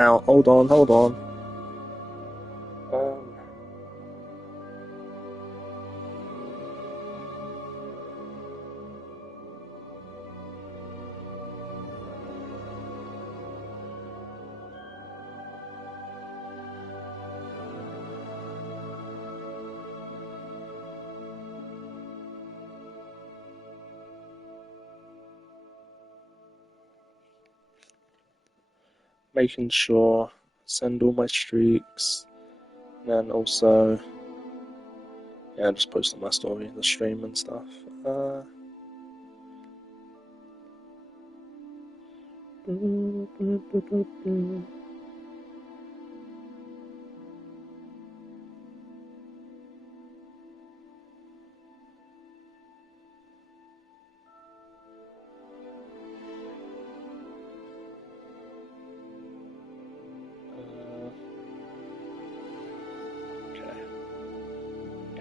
Now, hold on, hold on. Um, making sure, send all my streaks, and then also, yeah, just post on my story, the stream and stuff.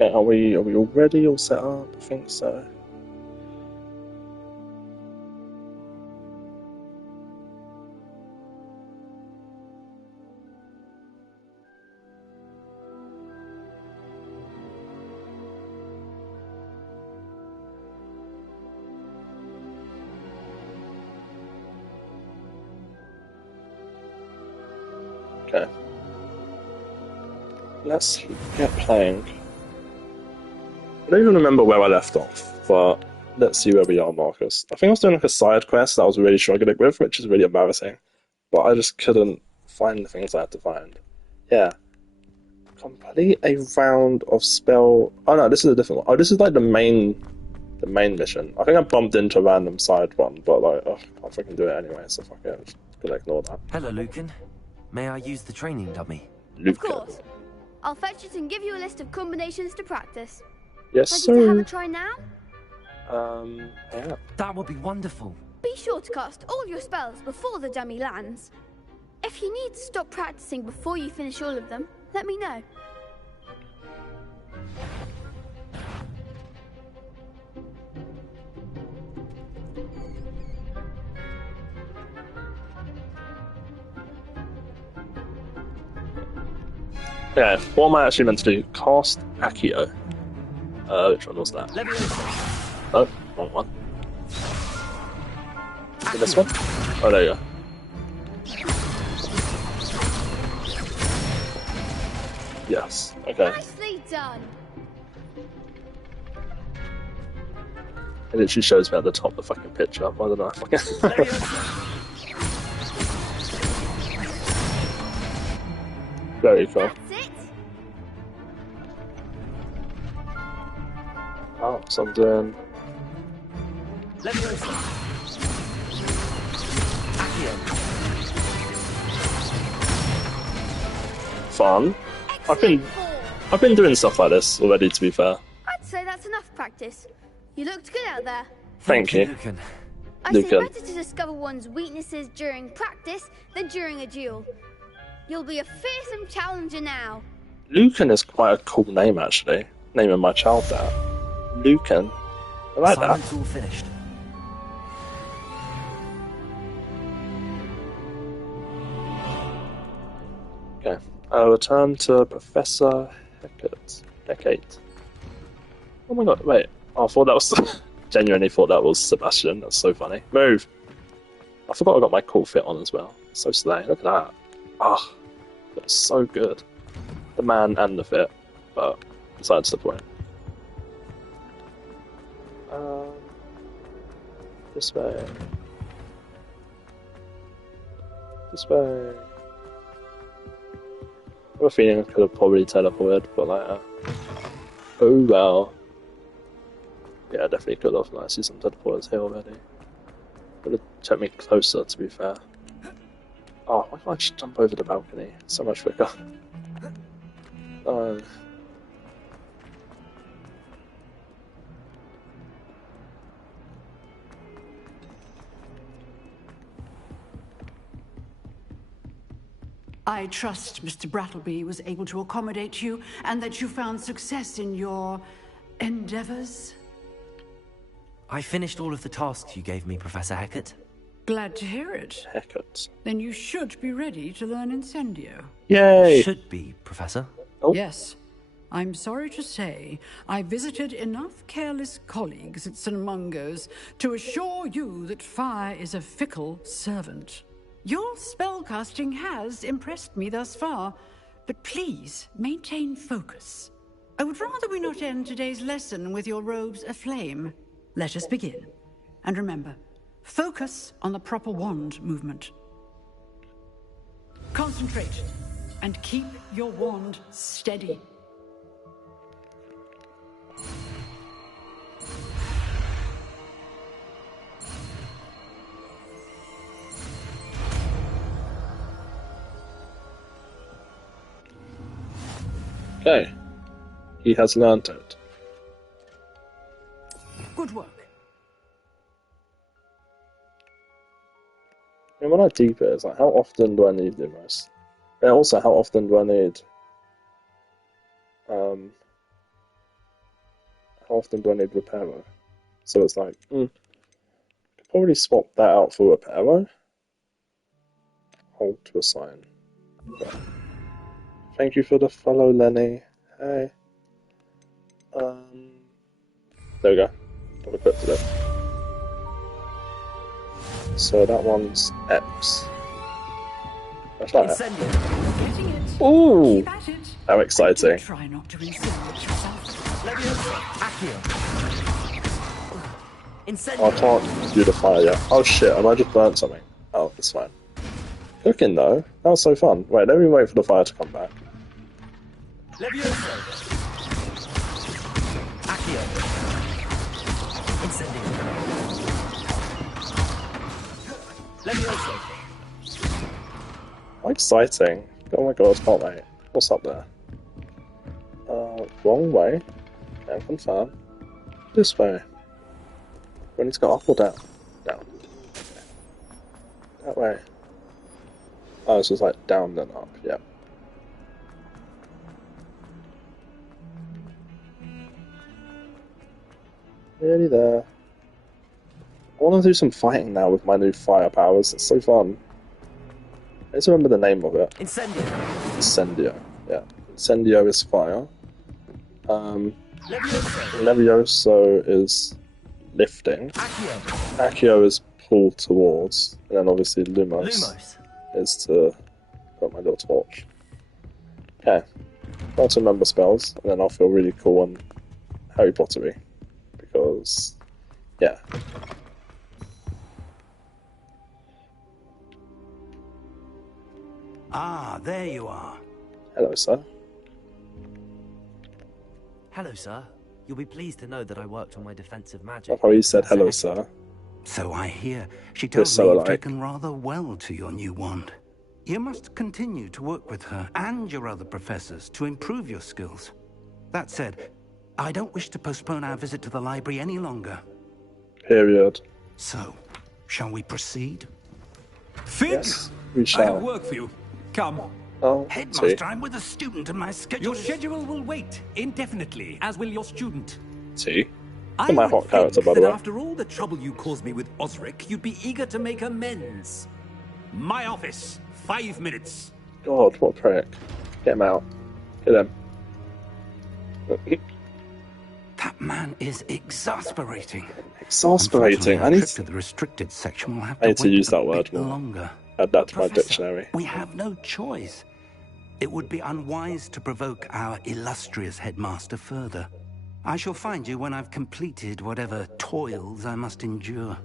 Okay, are we all ready, all set up? I think so. Okay. Let's get playing. I don't even remember where I left off, but let's see where we are, Marcus. I think I was doing like a side quest that I was really struggling with, which is really embarrassing. But I just couldn't find the things I had to find. Yeah. Complete a round of spell... Oh no, this is a different one. Oh, this is like the main mission. I think I bumped into a random side one, but like, ugh, I can't freaking do it anyway, so fuck it. I'm just gonna ignore that. Hello, Lucan. May I use the training dummy? Lucan. Of course. I'll fetch it and give you a list of combinations to practice. Yes, Ready sir. to have a try now? Yeah. That would be wonderful. Be sure to cast all your spells before the dummy lands. If you need to stop practicing before you finish all of them, let me know. Yeah, what am I actually meant to do? Cast Accio. Which one was that? Oh, wrong one. Is it this one? Oh, there you go. Yes, okay. Nicely done. It literally shows me at the top of the fucking picture. I don't know. Very cool. That's it. Oh, so I'm doing... Fun. I've been doing stuff like this already, to be fair. I'd say that's enough practice. You looked good out there. Thank you. Lucan. I say Lucan. better to discover one's weaknesses during practice than during a duel. You'll be a fearsome challenger now. Lucan is quite a cool name, actually. Naming my child that. Lucan. I like that. Assignment's all finished. Okay. I'll return to Professor Heckert. Oh my god, wait. Oh, I thought that was... Genuinely thought that was Sebastian. That's so funny. Move! I forgot I got my cool fit on as well. So slay. Look at that. Ah, that's so good. The man and the fit. But besides the point. This way. This way. I have a feeling I could have probably teleported, but like, oh well. Yeah, I definitely could have. Like, I see some teleporters here already. Would have took me closer, to be fair. Oh, why can't I just jump over the balcony? It's so much quicker. Oh. I trust Mr. Brattleby was able to accommodate you and that you found success in your endeavors. I finished all of the tasks you gave me, Professor Heckert. Glad to hear it. Haircut. Then you should be ready to learn Incendio. Yay! Should be, Professor. Oh. Yes. I'm sorry to say, I visited enough careless colleagues at St. Mungo's to assure you that fire is a fickle servant. Your spellcasting has impressed me thus far, but please maintain focus. I would rather we not end today's lesson with your robes aflame. Let us begin. And remember, focus on the proper wand movement. Concentrate, and keep your wand steady. Okay. He has learned it. Good work. And what I deep it is like, how often do I need Lumos? And also, how often do I need? How often do I need Reparo? So it's like, could probably swap that out for Reparo. Hold to assign. Okay. Thank you for the follow, Lenny. Hey. There we go. I've equipped it. So that one's X. That's not X. Getting it. Ooh! Keep at it. How exciting. Try not to insinuate yourself. Incendio. Oh, I can't do the fire yet. Oh shit, I might just burnt something. Oh, it's fine. Cooking though, that was so fun. Wait, let me wait for the fire to come back. Levioso. Accio. Incendio. Levioso. How exciting. Oh my god, can't wait. What's up there? Wrong way. Can confirm. This way. When he's got up or down? Down. Okay. That way. Oh, this is like down then up, yep. Nearly there. I want to do some fighting now with my new fire powers. It's so fun. I just remember the name of it. Incendio. Incendio. Yeah. Incendio is fire. Levioso. Levioso is lifting. Accio. Accio is pull towards. And then obviously Lumos, Lumos. is to put my little torch. Okay. Try to remember spells, and then I'll feel really cool and Harry Pottery. Because, yeah. Ah, there you are. Hello, sir. Hello, sir. You'll be pleased to know that I worked on my defensive I magic. thought you said hello, sir. So I hear. She We're tells so me you've alike. taken rather well to your new wand. You must continue to work with her and your other professors to improve your skills. That said, I don't wish to postpone our visit to the library any longer. Period. So, shall we proceed? Fig, Yes, we I shall. have work for you. Come. Oh, Headmaster, T. I'm with a student and my schedule Your is- schedule will wait indefinitely, as will your student. T. I my would hot character, think by the that way. after all the trouble you caused me with Osric, you'd be eager to make amends. My office, 5 minutes. God, what a prick. Get him out. Get him. That man is exasperating. Exasperating. Unfortunately, I our need trip to to the restricted section will have I need to wait use a that word bit more. longer. add that to my Professor, dictionary. we have no choice. It would be unwise to provoke our illustrious headmaster further. I shall find you when I've completed whatever toils I must endure.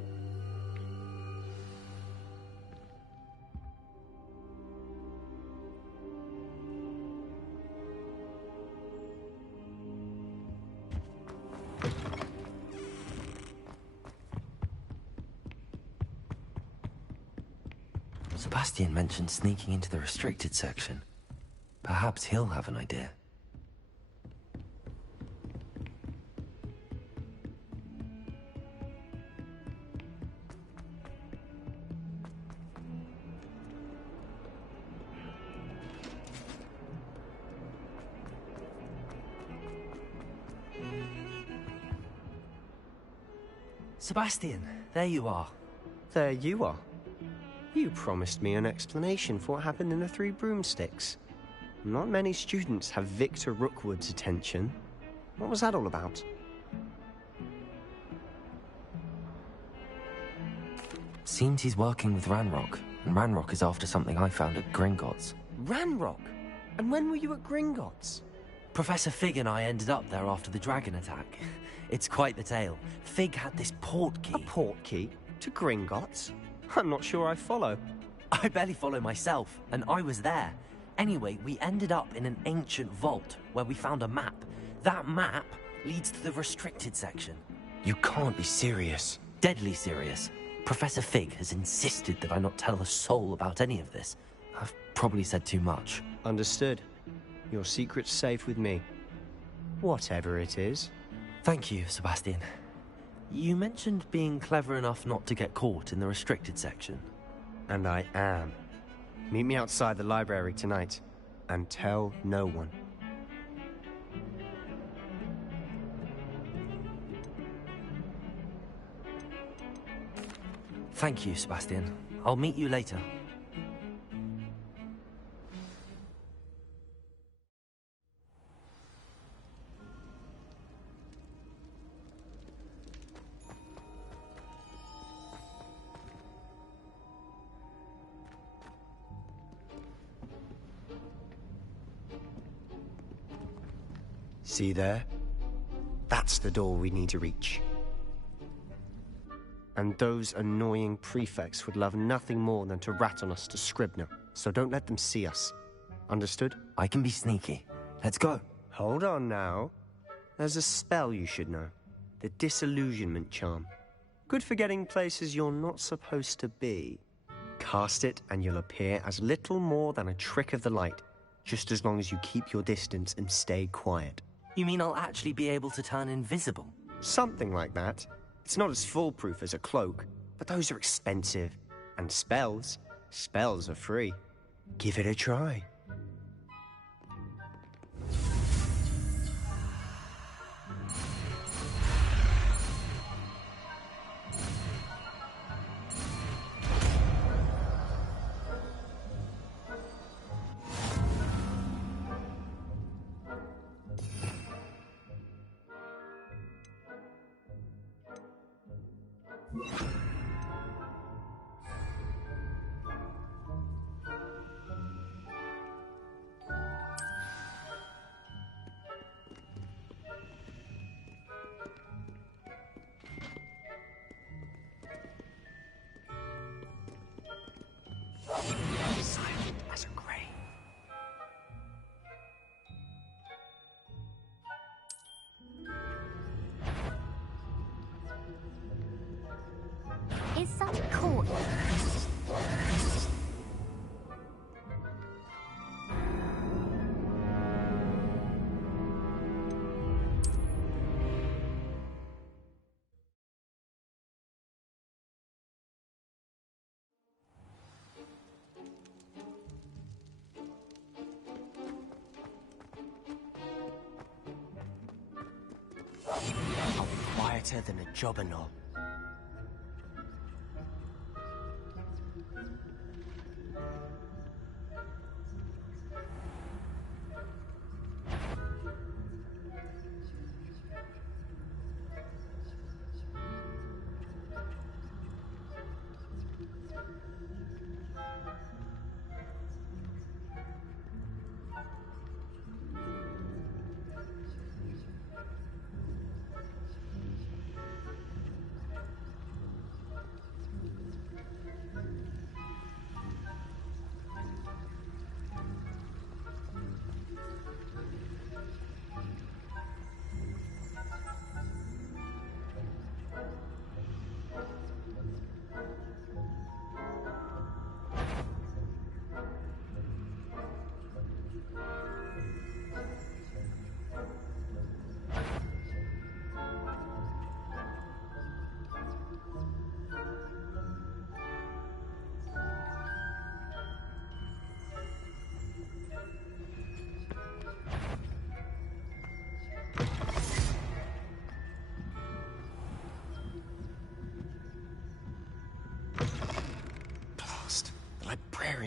Sebastian mentioned sneaking into the restricted section. Perhaps he'll have an idea. Sebastian, there you are. There you are. You promised me an explanation for what happened in the Three Broomsticks. Not many students have Victor Rookwood's attention. What was that all about? Seems he's working with Ranrock, and Ranrock is after something I found at Gringotts. Ranrock? And when were you at Gringotts? Professor Fig and I ended up there after the dragon attack. It's quite the tale. Fig had this port key. A port key? To Gringotts? I'm not sure I follow. I barely follow myself, and I was there. Anyway, we ended up in an ancient vault where we found a map. That map leads to the restricted section. You can't be serious. Deadly serious. Professor Fig has insisted that I not tell a soul about any of this. I've probably said too much. Understood. Your secret's safe with me. Whatever it is. Thank you, Sebastian. You mentioned being clever enough not to get caught in the restricted section. And I am. Meet me outside the library tonight, and tell no one. Thank you, Sebastian. I'll meet you later. See there? That's the door we need to reach. And those annoying prefects would love nothing more than to rat on us to Scribner, so don't let them see us. Understood? I can be sneaky. Let's go. Hold on now. There's a spell you should know. The Disillusionment Charm. Good for getting places you're not supposed to be. Cast it and you'll appear as little more than a trick of the light, just as long as you keep your distance and stay quiet. You mean I'll actually be able to turn invisible? Something like that. It's not as foolproof as a cloak, but those are expensive. And spells are free. Give it a try. Silent as a grave. Is such a court. I'll be quieter than a jobberknoll.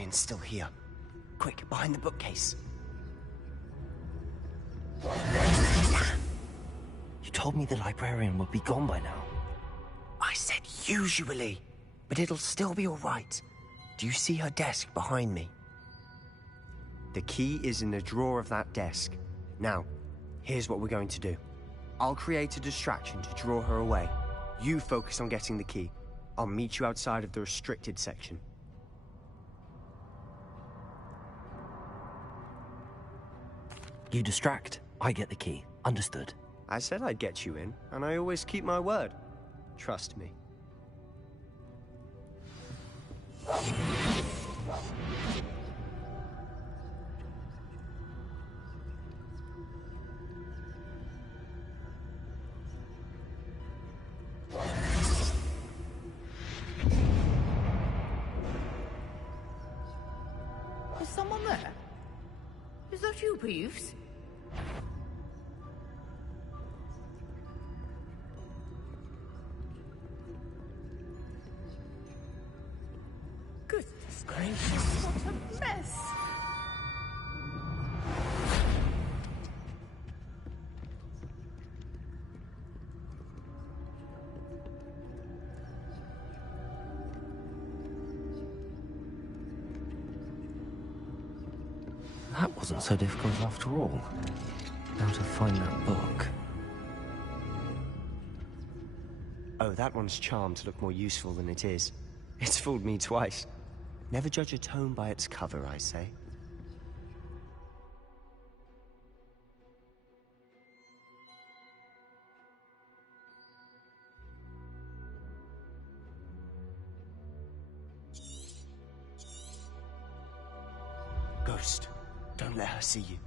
librarian's still here. Quick, behind the bookcase. Damn! You told me the librarian would be gone by now. I said usually, but it'll still be all right. Do you see her desk behind me? The key is in the drawer of that desk. Now, here's what we're going to do. I'll create a distraction to draw her away. You focus on getting the key. I'll meet you outside of the restricted section. You distract, I get the key. Understood. I said I'd get you in, and I always keep my word. Trust me. Is someone there? Is that you, Peeves? Goodness gracious, what a mess! That wasn't so difficult after all. Now to find that book. Oh, that one's charmed to look more useful than it is. It's fooled me twice. Never judge a tome by its cover, I say. Ghost, don't let her see you.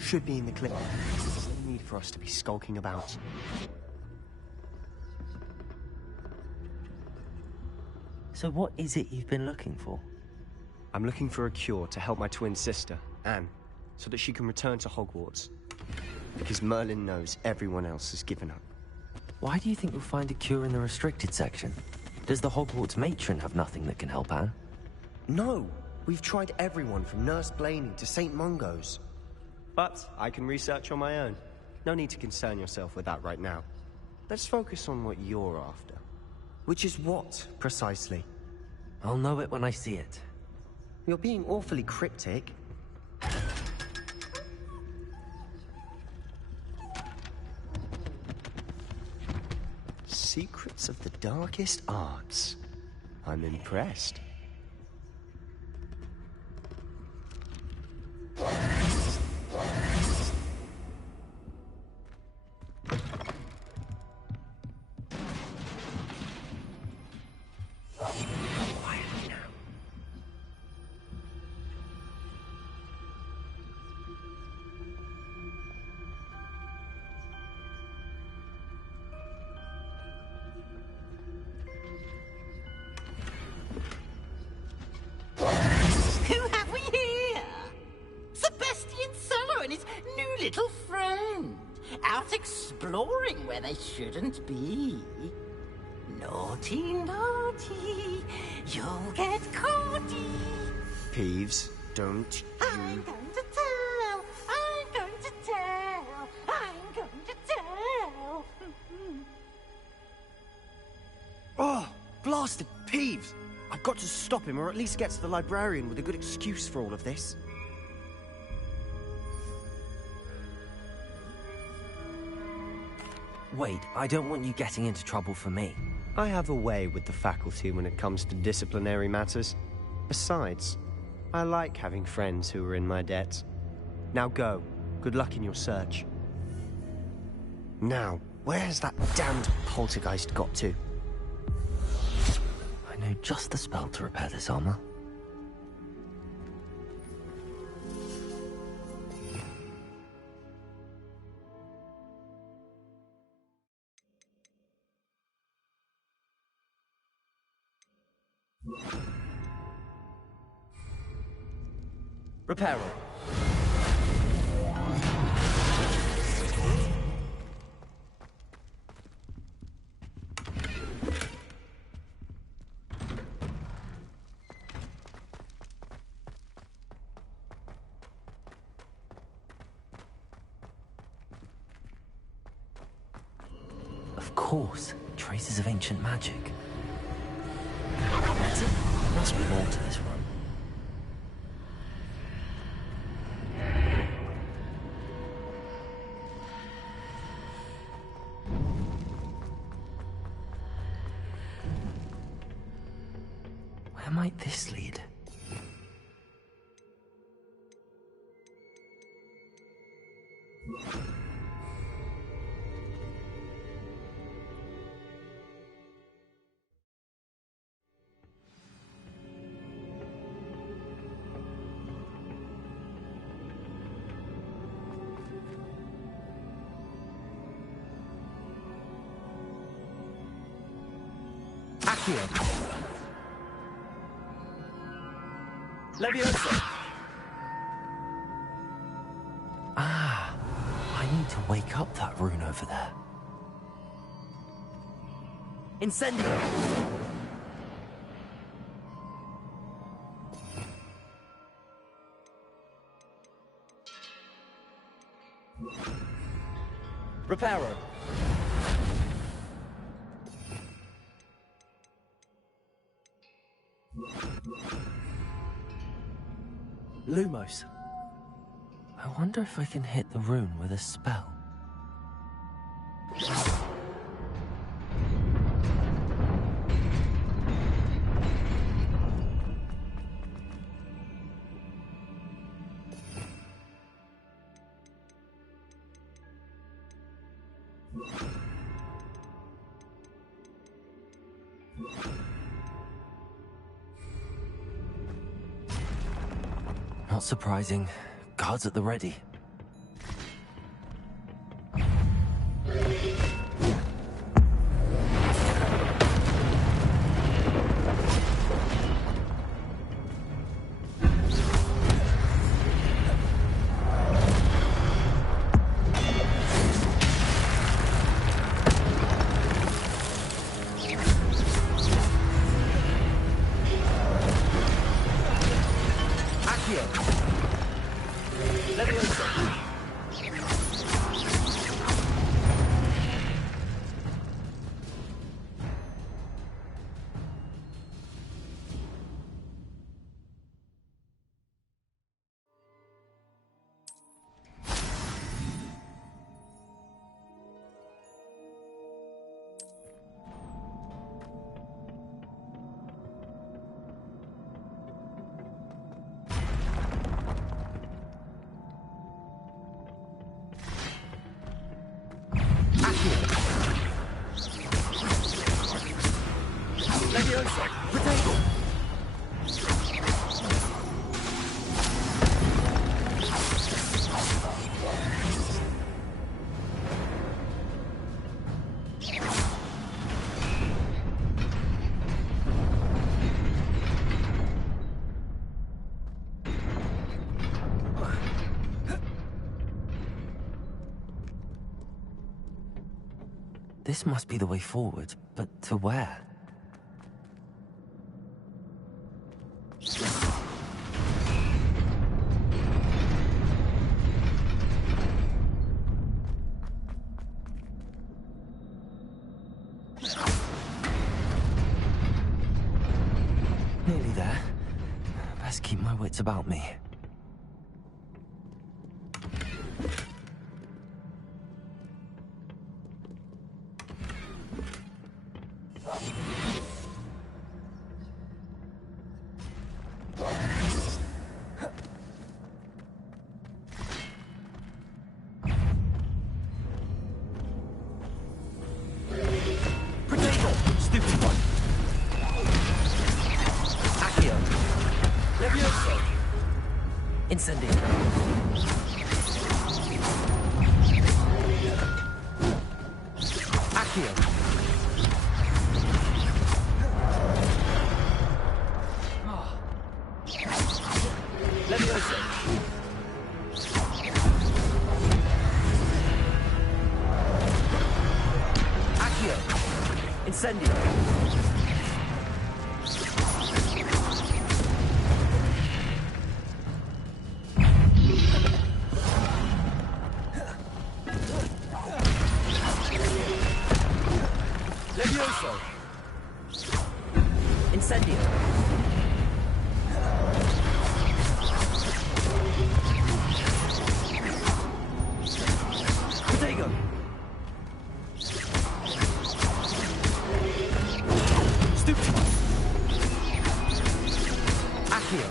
Should be in the clip. There's no need for us to be skulking about. So what is it you've been looking for? I'm looking for a cure to help my twin sister, Anne, so that she can return to Hogwarts. Because Merlin knows everyone else has given up. Why do you think you'll find a cure in the restricted section? Does the Hogwarts matron have nothing that can help Anne? No! We've tried everyone from Nurse Blaney to St. Mungo's. But I can research on my own. No need to concern yourself with that right now. Let's focus on what you're after. Which is what, precisely? I'll know it when I see it. You're being awfully cryptic. Secrets of the darkest arts. I'm impressed. Little friend, out exploring where they shouldn't be. Naughty, naughty, you'll get caughty. Peeves, don't you... I'm going to tell, I'm going to tell, I'm going to tell. Oh, blasted Peeves! I've got to stop him, or at least get to the librarian with a good excuse for all of this. Wait, I don't want you getting into trouble for me. I have a way with the faculty when it comes to disciplinary matters. Besides, I like having friends who are in my debt. Now go. Good luck in your search. Now, where's that damned poltergeist got to? I know just the spell to repair this armor. Reparo. Of course, traces of ancient magic. There must be more to this room. Where might this lead? Leviosa! Ah, I need to wake up that rune over there. Incendio! Reparo! Lumos. I wonder if I can hit the rune with a spell. Not surprising. Guards at the ready. This must be the way forward, but to where? Nearly there. Best keep my wits about me. Incendio. Levioso. Incendio. Protego. Stupid. Accio.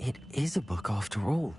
It is a book after all.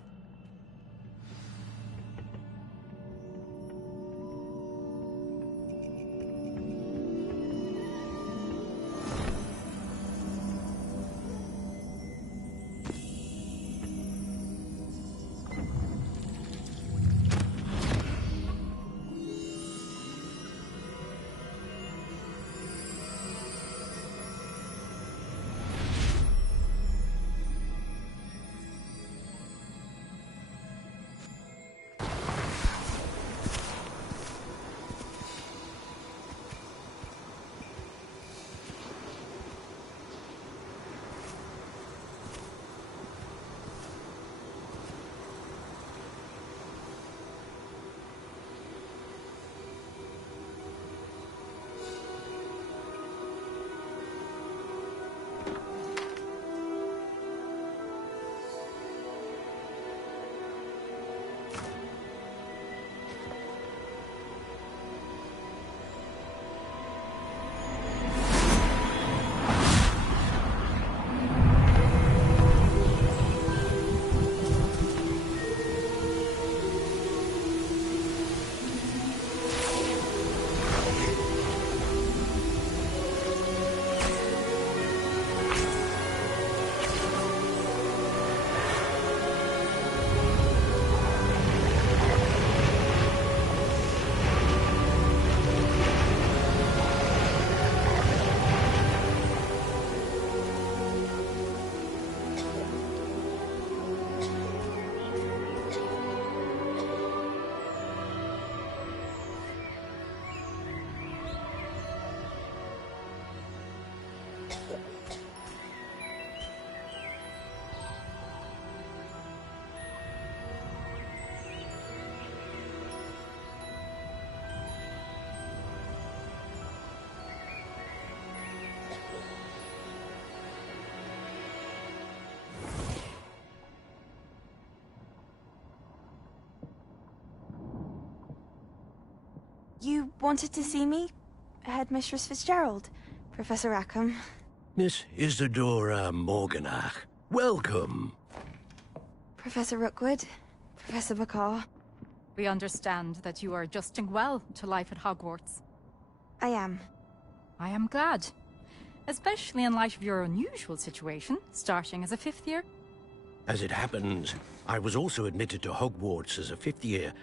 You wanted to see me? Headmistress Fitzgerald, Professor Rackham. Miss Isadora Morganach, welcome. Professor Rookwood, Professor McCaw. We understand that you are adjusting well to life at Hogwarts. I am. I am glad. Especially in light of your unusual situation, starting as a 5th year. As it happens, I was also admitted to Hogwarts as a 5th year.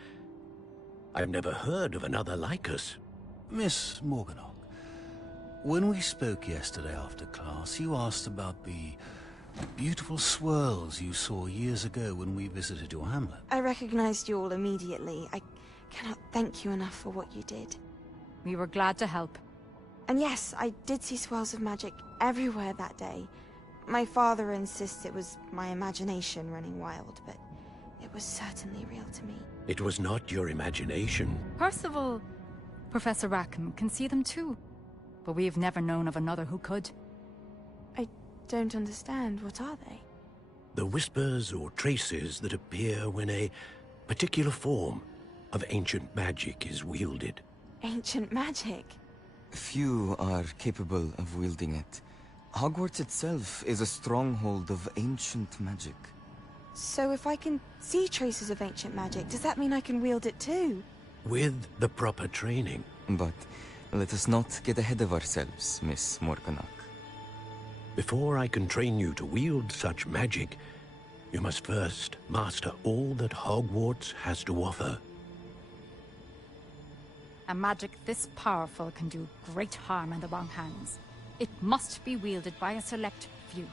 I've never heard of another like us. Miss Morganach, when we spoke yesterday after class, you asked about the beautiful swirls you saw years ago when we visited your hamlet. I recognized you all immediately. I cannot thank you enough for what you did. We were glad to help. And yes, I did see swirls of magic everywhere that day. My father insists it was my imagination running wild, but it was certainly real to me. It was not your imagination. Percival, Professor Rackham can see them too. But we have never known of another who could. I don't understand. What are they? The whispers or traces that appear when a particular form of ancient magic is wielded. Ancient magic? Few are capable of wielding it. Hogwarts itself is a stronghold of ancient magic. So if I can see traces of ancient magic, does that mean I can wield it too? With the proper training. But let us not get ahead of ourselves, Miss Morganach. Before I can train you to wield such magic, you must first master all that Hogwarts has to offer. A magic this powerful can do great harm in the wrong hands. It must be wielded by a select few.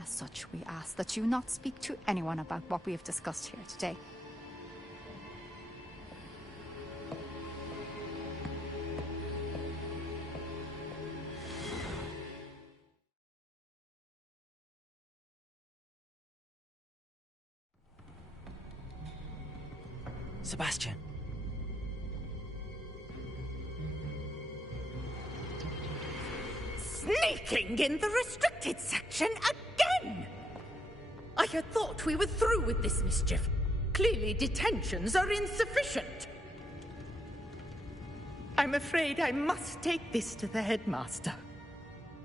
As such, we ask that you not speak to anyone about what we have discussed here today. Sebastian. Sneaking in the restricted section again! I had thought we were through with this mischief. Clearly detentions are insufficient. I'm afraid I must take this to the headmaster.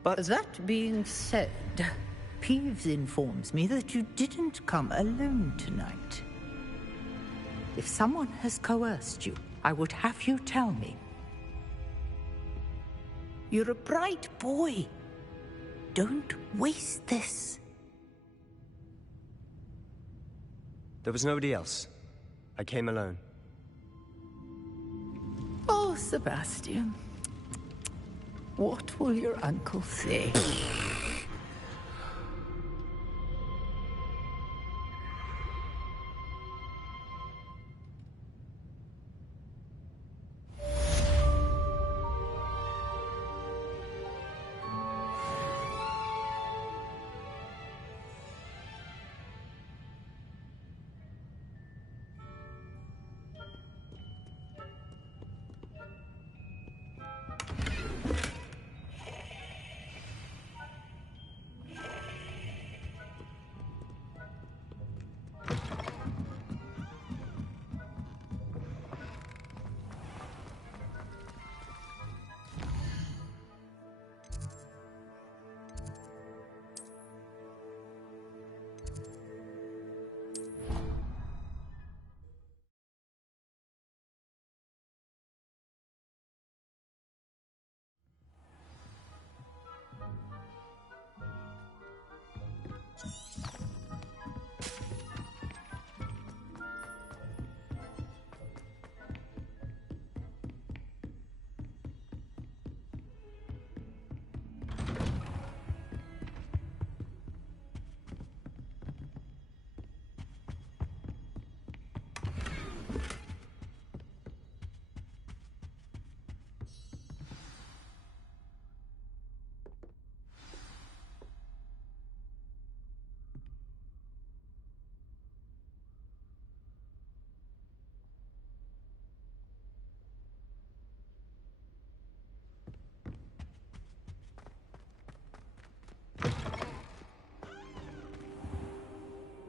But that being said, Peeves informs me that you didn't come alone tonight. If someone has coerced you, I would have you tell me. You're a bright boy. Don't waste this. There was nobody else. I came alone. Oh, Sebastian. What will your uncle say?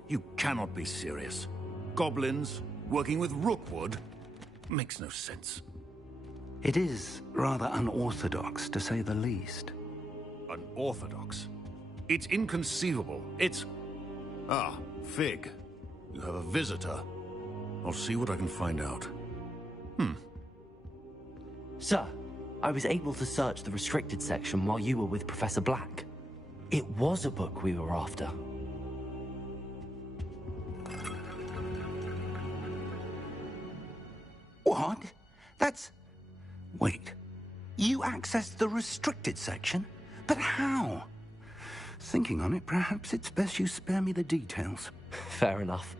You cannot be serious. Goblins working with Rookwood? Makes no sense. It is rather unorthodox, to say the least. Unorthodox? It's inconceivable. It's... Ah, Fig. You have a visitor. I'll see what I can find out. Sir, I was able to search the restricted section while you were with Professor Black. It was a book we were after. What? That's... Wait. You accessed the restricted section? But how? Thinking on it, perhaps it's best you spare me the details. Fair enough.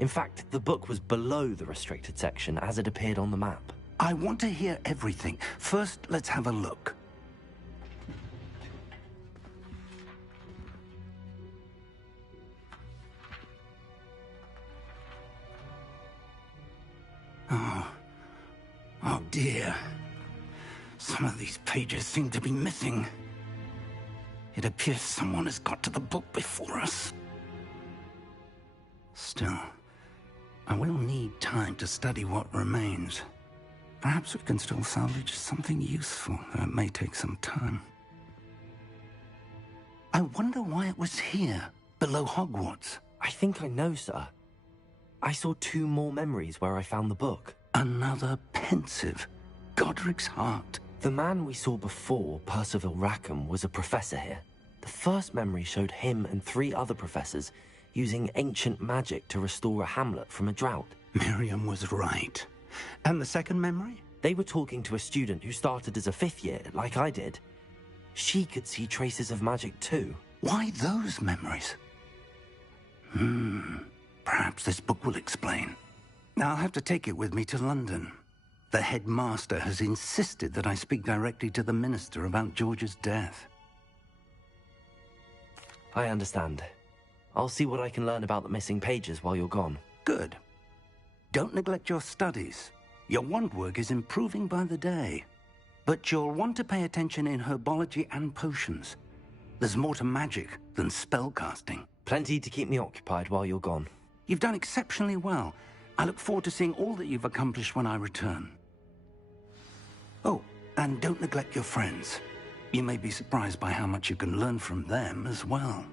In fact, the book was below the restricted section as it appeared on the map. I want to hear everything. First, let's have a look. Oh dear. Some of these pages seem to be missing. It appears someone has got to the book before us. Still, I will need time to study what remains. Perhaps we can still salvage something useful, though it may take some time. I wonder why it was here, below Hogwarts. I think I know, sir. I saw 2 more memories where I found the book. Another pensive. Godric's heart. The man we saw before, Percival Rackham, was a professor here. The first memory showed him and 3 other professors using ancient magic to restore a hamlet from a drought. Miriam was right. And the second memory? They were talking to a student who started as a 5th year, like I did. She could see traces of magic too. Why those memories? Perhaps this book will explain. I'll have to take it with me to London. The headmaster has insisted that I speak directly to the minister about George's death. I understand. I'll see what I can learn about the missing pages while you're gone. Good. Don't neglect your studies. Your wand work is improving by the day. But you'll want to pay attention in herbology and potions. There's more to magic than spellcasting. Plenty to keep me occupied while you're gone. You've done exceptionally well. I look forward to seeing all that you've accomplished when I return. Oh, and don't neglect your friends. You may be surprised by how much you can learn from them as well.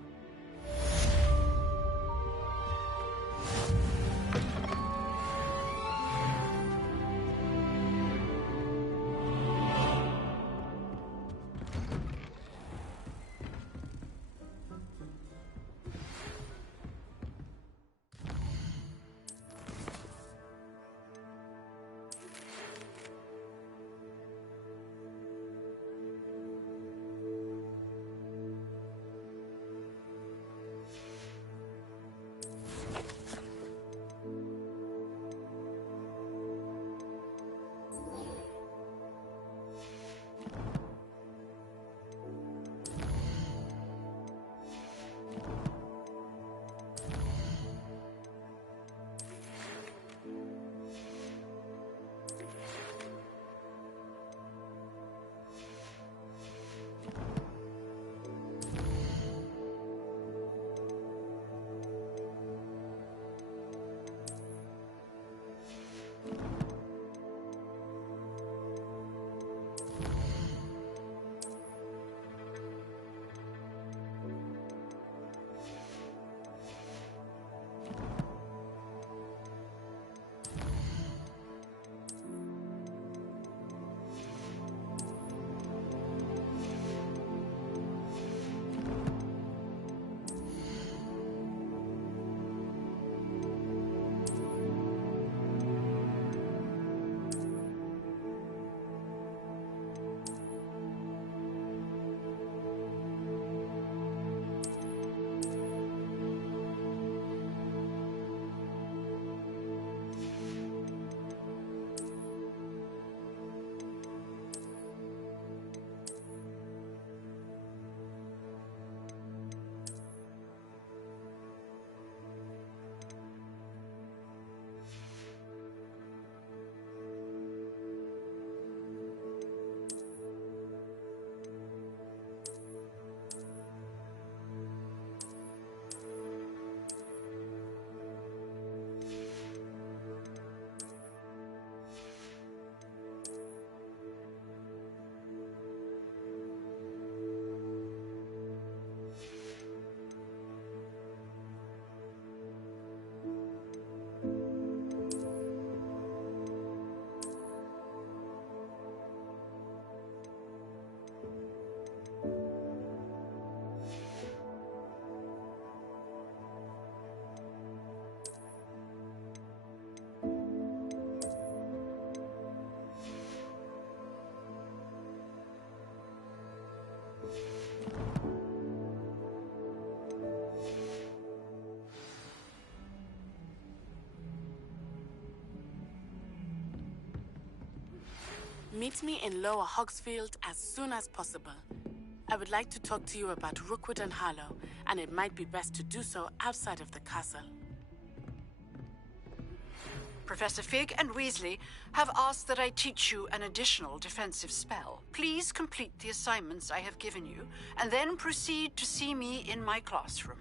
Meet me in Lower Hogsfield as soon as possible. I would like to talk to you about Rookwood and Harlow, and it might be best to do so outside of the castle. Professor Fig and Weasley have asked that I teach you an additional defensive spell. Please complete the assignments I have given you, and then proceed to see me in my classroom.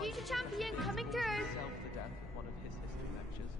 Future champion coming through. Himself to death at one of his history lectures.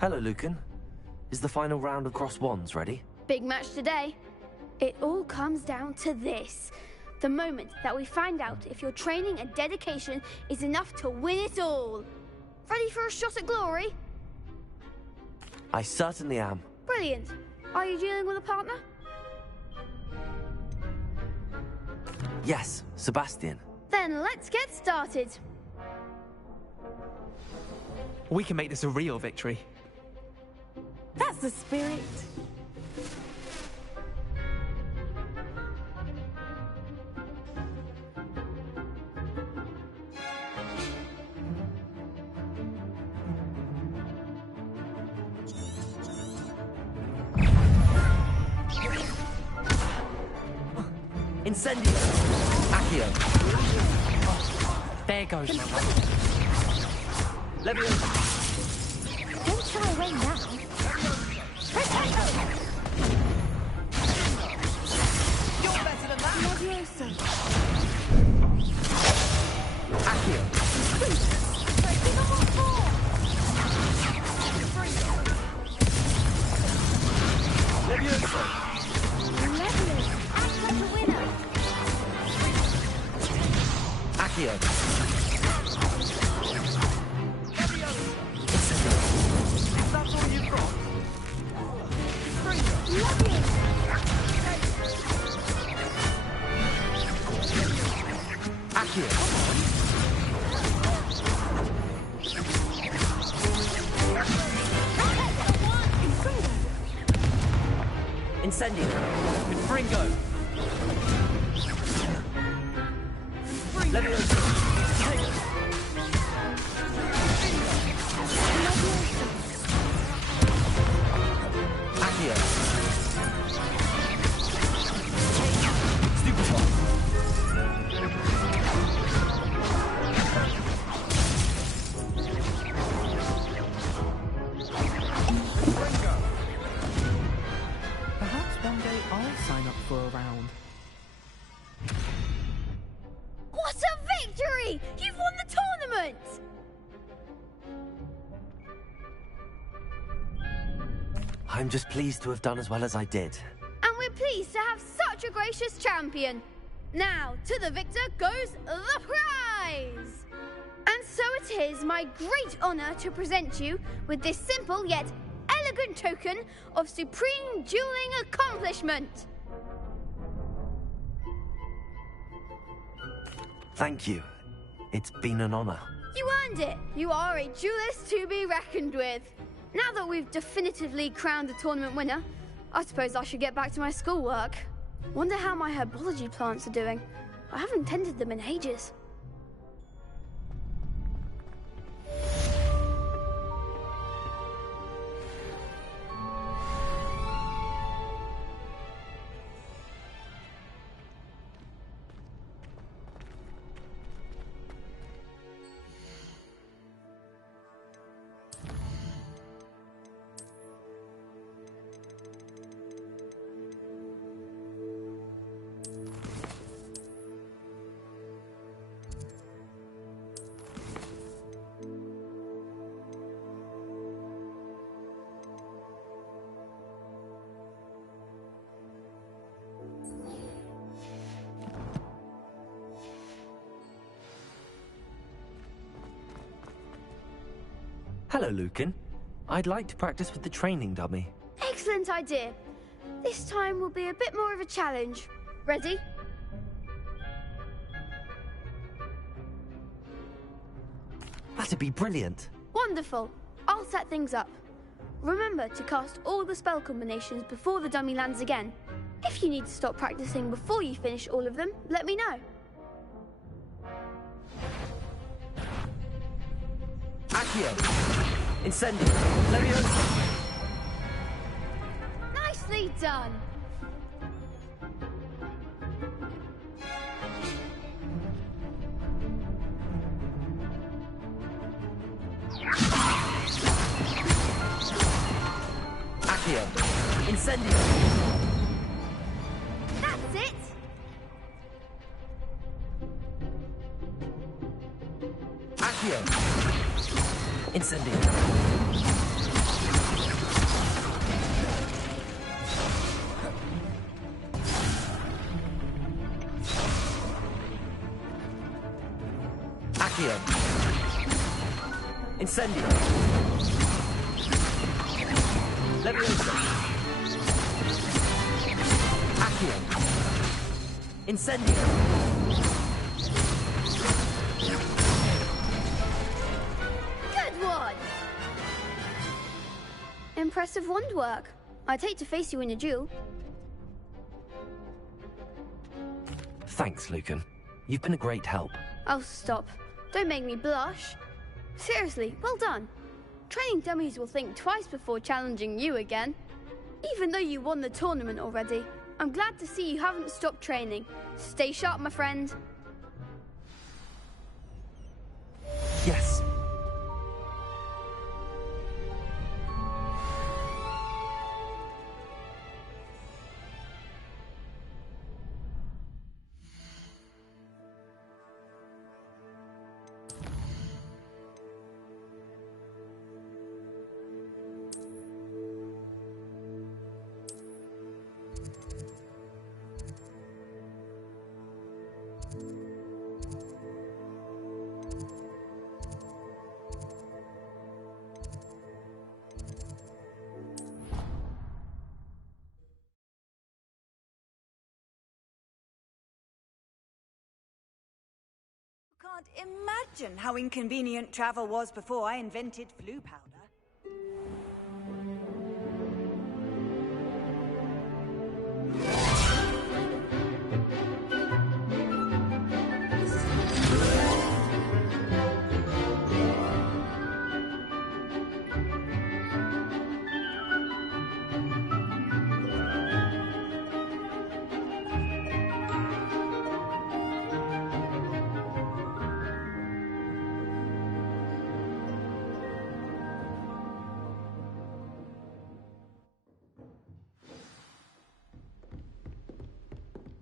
Hello, Lucan. Is the final round of cross wands ready? Big match today. It all comes down to this. The moment that we find out if your training and dedication is enough to win it all. Ready for a shot at glory? I certainly am. Brilliant. Are you dealing with a partner? Yes, Sebastian. Then let's get started. We can make this a real victory. That's the spirit. Incendio! Accio! There goes my love. Leviosa! Don't shy away now. Protecto! You're better than that! Leviosa. Accio! Leviosa! Levelers, act like a winner. Accio! That's all you've got? Accio! Incendio! Fringo! Leviosa! Accio! Stupid shot! Perhaps one day I'll sign up for a round. What a victory! You've won the tournament! I'm just pleased to have done as well as I did. And we're pleased to have such a gracious champion. Now, to the victor goes the prize! And so it is my great honor to present you with this simple yet elegant token of supreme dueling accomplishment. Thank you. It's been an honor. You earned it. You are a duelist to be reckoned with. Now that we've definitively crowned the tournament winner, I suppose I should get back to my schoolwork. Wonder how my herbology plants are doing. I haven't tended them in ages. Hello, Lucan. I'd like to practice with the training dummy. Excellent idea. This time will be a bit more of a challenge. Ready? That'd be brilliant. Wonderful. I'll set things up. Remember to cast all the spell combinations before the dummy lands again. If you need to stop practicing before you finish all of them, let me know. Accio! Incendio! Leviosa! Nicely done! Accio! Incendio! That's it! Accio! Incendio! Accio! Incendio! Leviosa! Accio! Incendio! Good one! Impressive wand work. I'd hate to face you in a duel. Thanks, Lucan. You've been a great help. Oh, stop. Don't make me blush. Seriously, well done. Training dummies will think twice before challenging you again. Even though you won the tournament already, I'm glad to see you haven't stopped training. Stay sharp, my friend. Yes. Can't imagine how inconvenient travel was before I invented flu powder.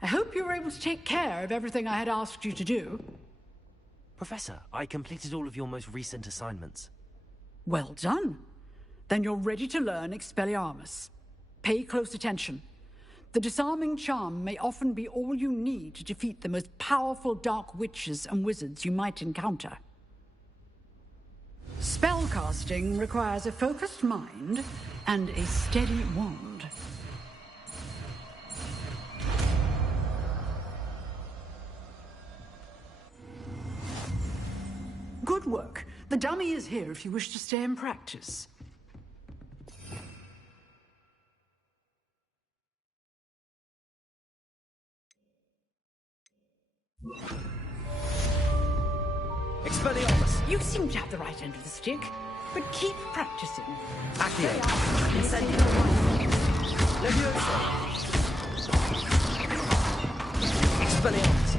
I hope you were able to take care of everything I had asked you to do. Professor, I completed all of your most recent assignments. Well done. Then you're ready to learn Expelliarmus. Pay close attention. The disarming charm may often be all you need to defeat the most powerful dark witches and wizards you might encounter. Spellcasting requires a focused mind and a steady wand. Good work. The dummy is here if you wish to stay and practice. Expelliarmus! You seem to have the right end of the stick, but keep practicing. Accio! Incendio! Leviosa! Expelliarmus!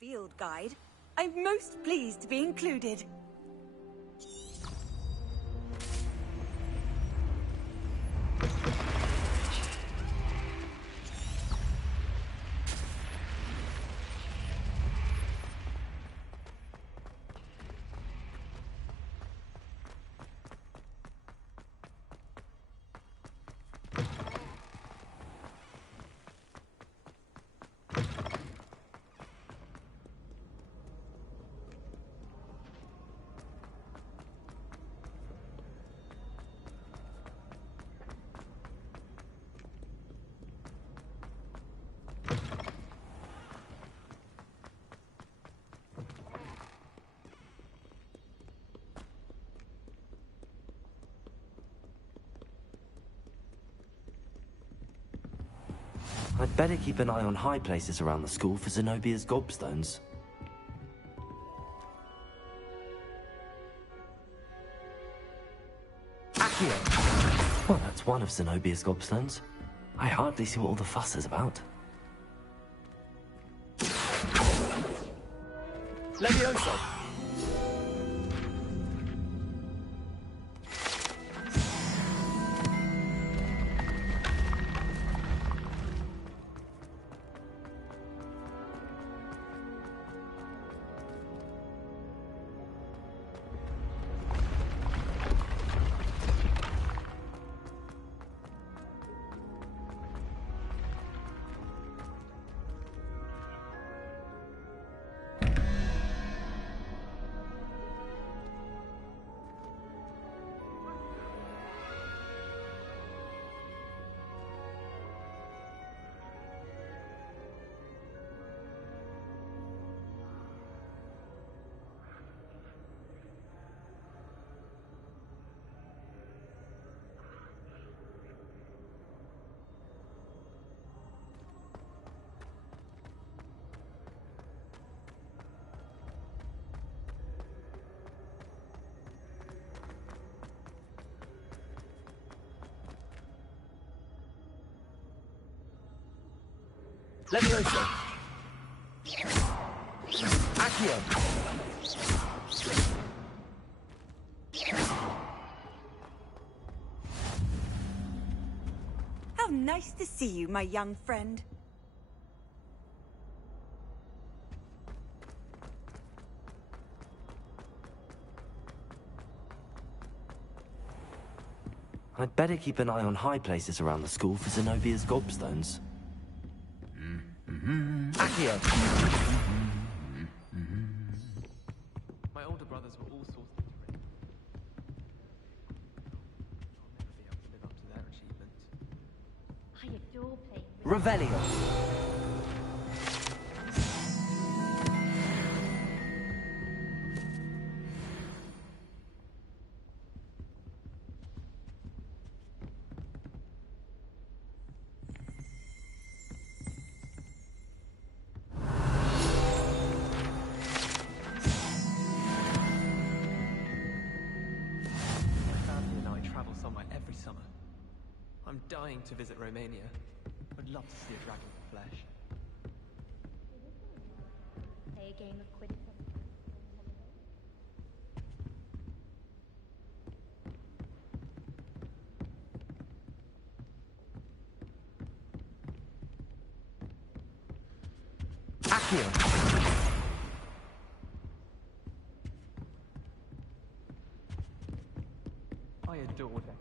field guide. I'm most pleased to be included. I'd better keep an eye on high places around the school for Zenobia's gobstones. Accio! Well, that's one of Zenobia's gobstones. I hardly see what all the fuss is about. Levioso! Levioso! Accio! How nice to see you, my young friend. I'd better keep an eye on high places around the school for Zenobia's gobstones. Accio! My older brothers were all sorts of great. I'll never be able to live up to their achievements. I adore playing with Revelio! I'm dying to visit Romania. Would love to see a dragon in the flesh. play a game of Quidditch. Accio! I adore that.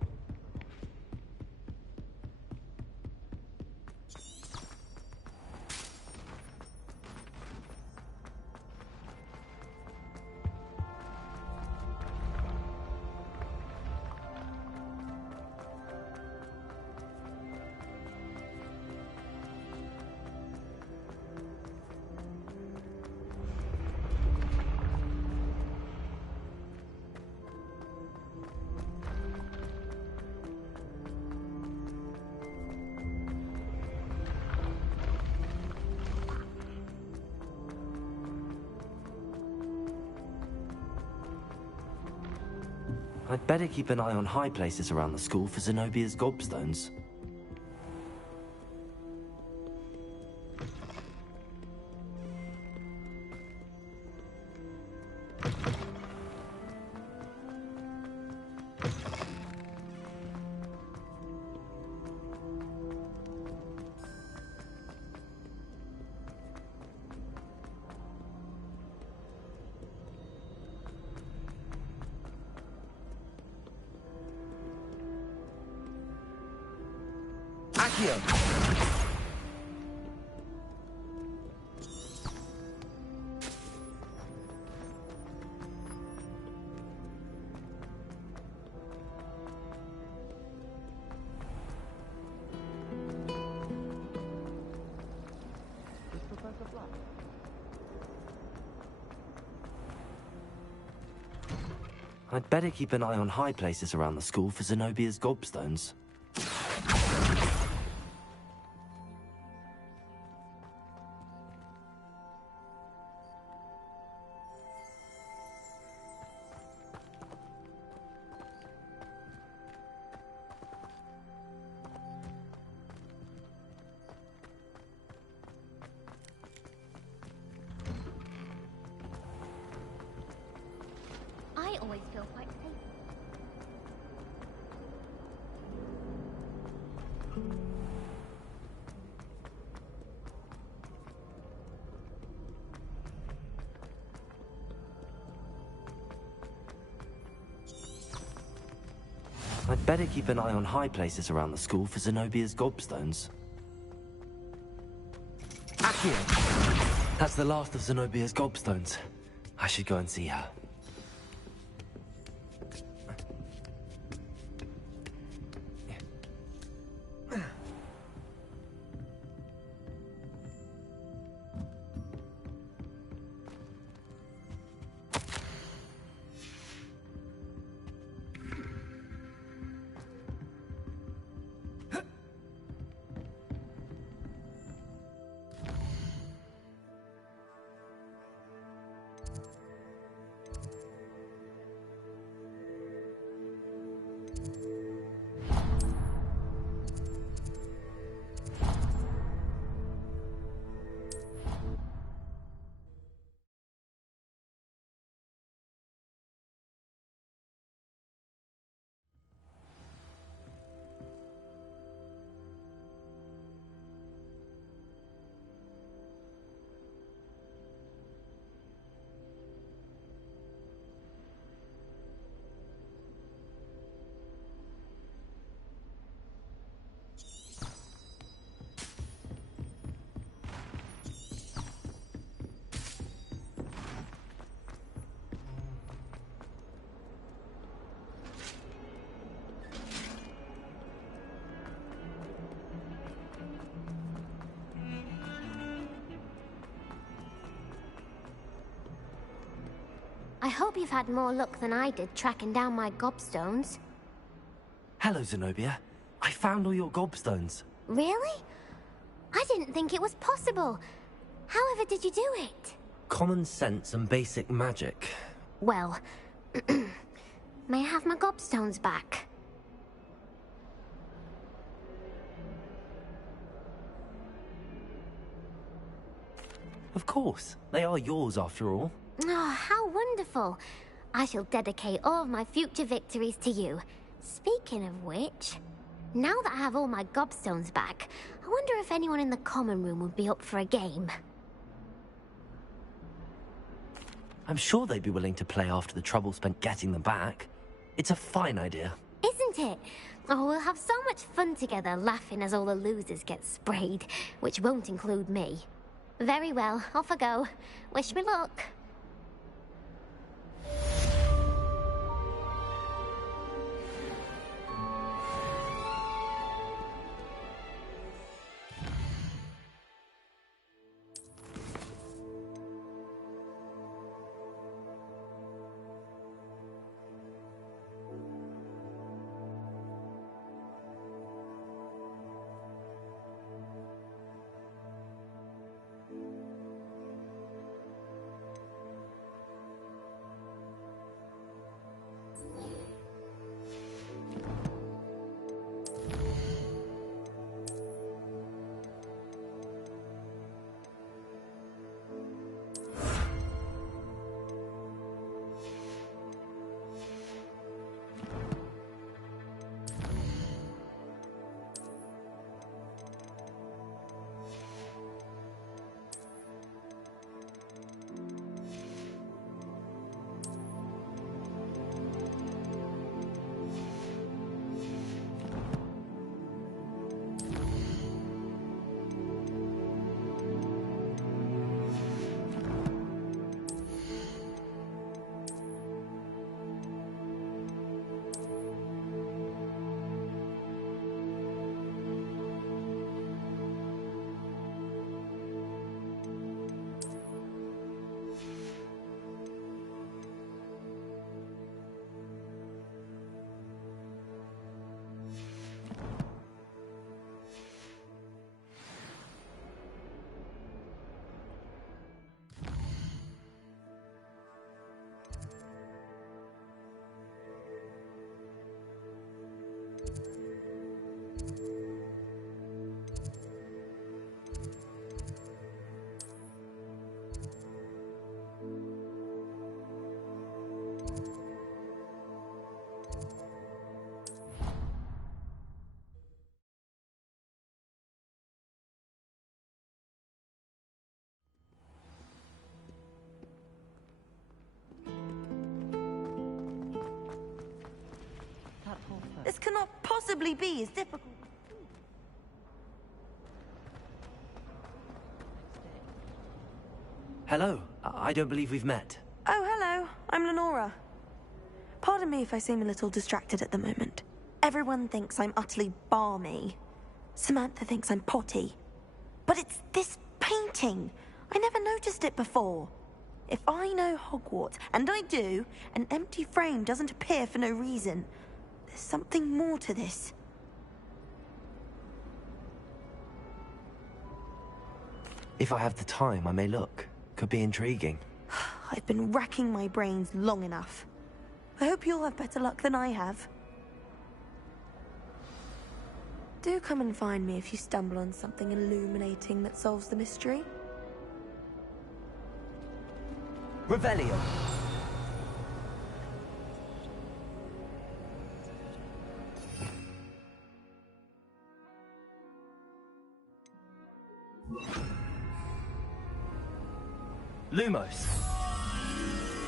I'd better keep an eye on high places around the school for Zenobia's gobstones. I'd better keep an eye on high places around the school for Zenobia's gobstones. I always feel quite safe. I'd better keep an eye on high places around the school for Zenobia's gobstones. Accio! That's the last of Zenobia's gobstones. I should go and see her. I hope you've had more luck than I did tracking down my gobstones. Hello, Zenobia. I found all your gobstones. Really? I didn't think it was possible. However did you do it? Common sense and basic magic. Well, may I have my gobstones back? Of course. They are yours after all. Oh, how wonderful. I shall dedicate all of my future victories to you. Speaking of which, now that I have all my gobstones back, I wonder if anyone in the common room would be up for a game. I'm sure they'd be willing to play after the trouble spent getting them back. It's a fine idea. Isn't it? Oh, we'll have so much fun together laughing as all the losers get sprayed, which won't include me. Very well, off I go. Wish me luck. This cannot possibly be as difficult. Hello. I don't believe we've met. Oh, hello. I'm Lenora. Pardon me if I seem a little distracted at the moment. Everyone thinks I'm utterly balmy. Samantha thinks I'm potty. But it's this painting. I never noticed it before. If I know Hogwarts, and I do, an empty frame doesn't appear for no reason. There's something more to this. If I have the time, I may look. Could be intriguing. I've been racking my brains long enough. I hope you'll have better luck than I have. Do come and find me if you stumble on something illuminating that solves the mystery. Revelio. Lumos.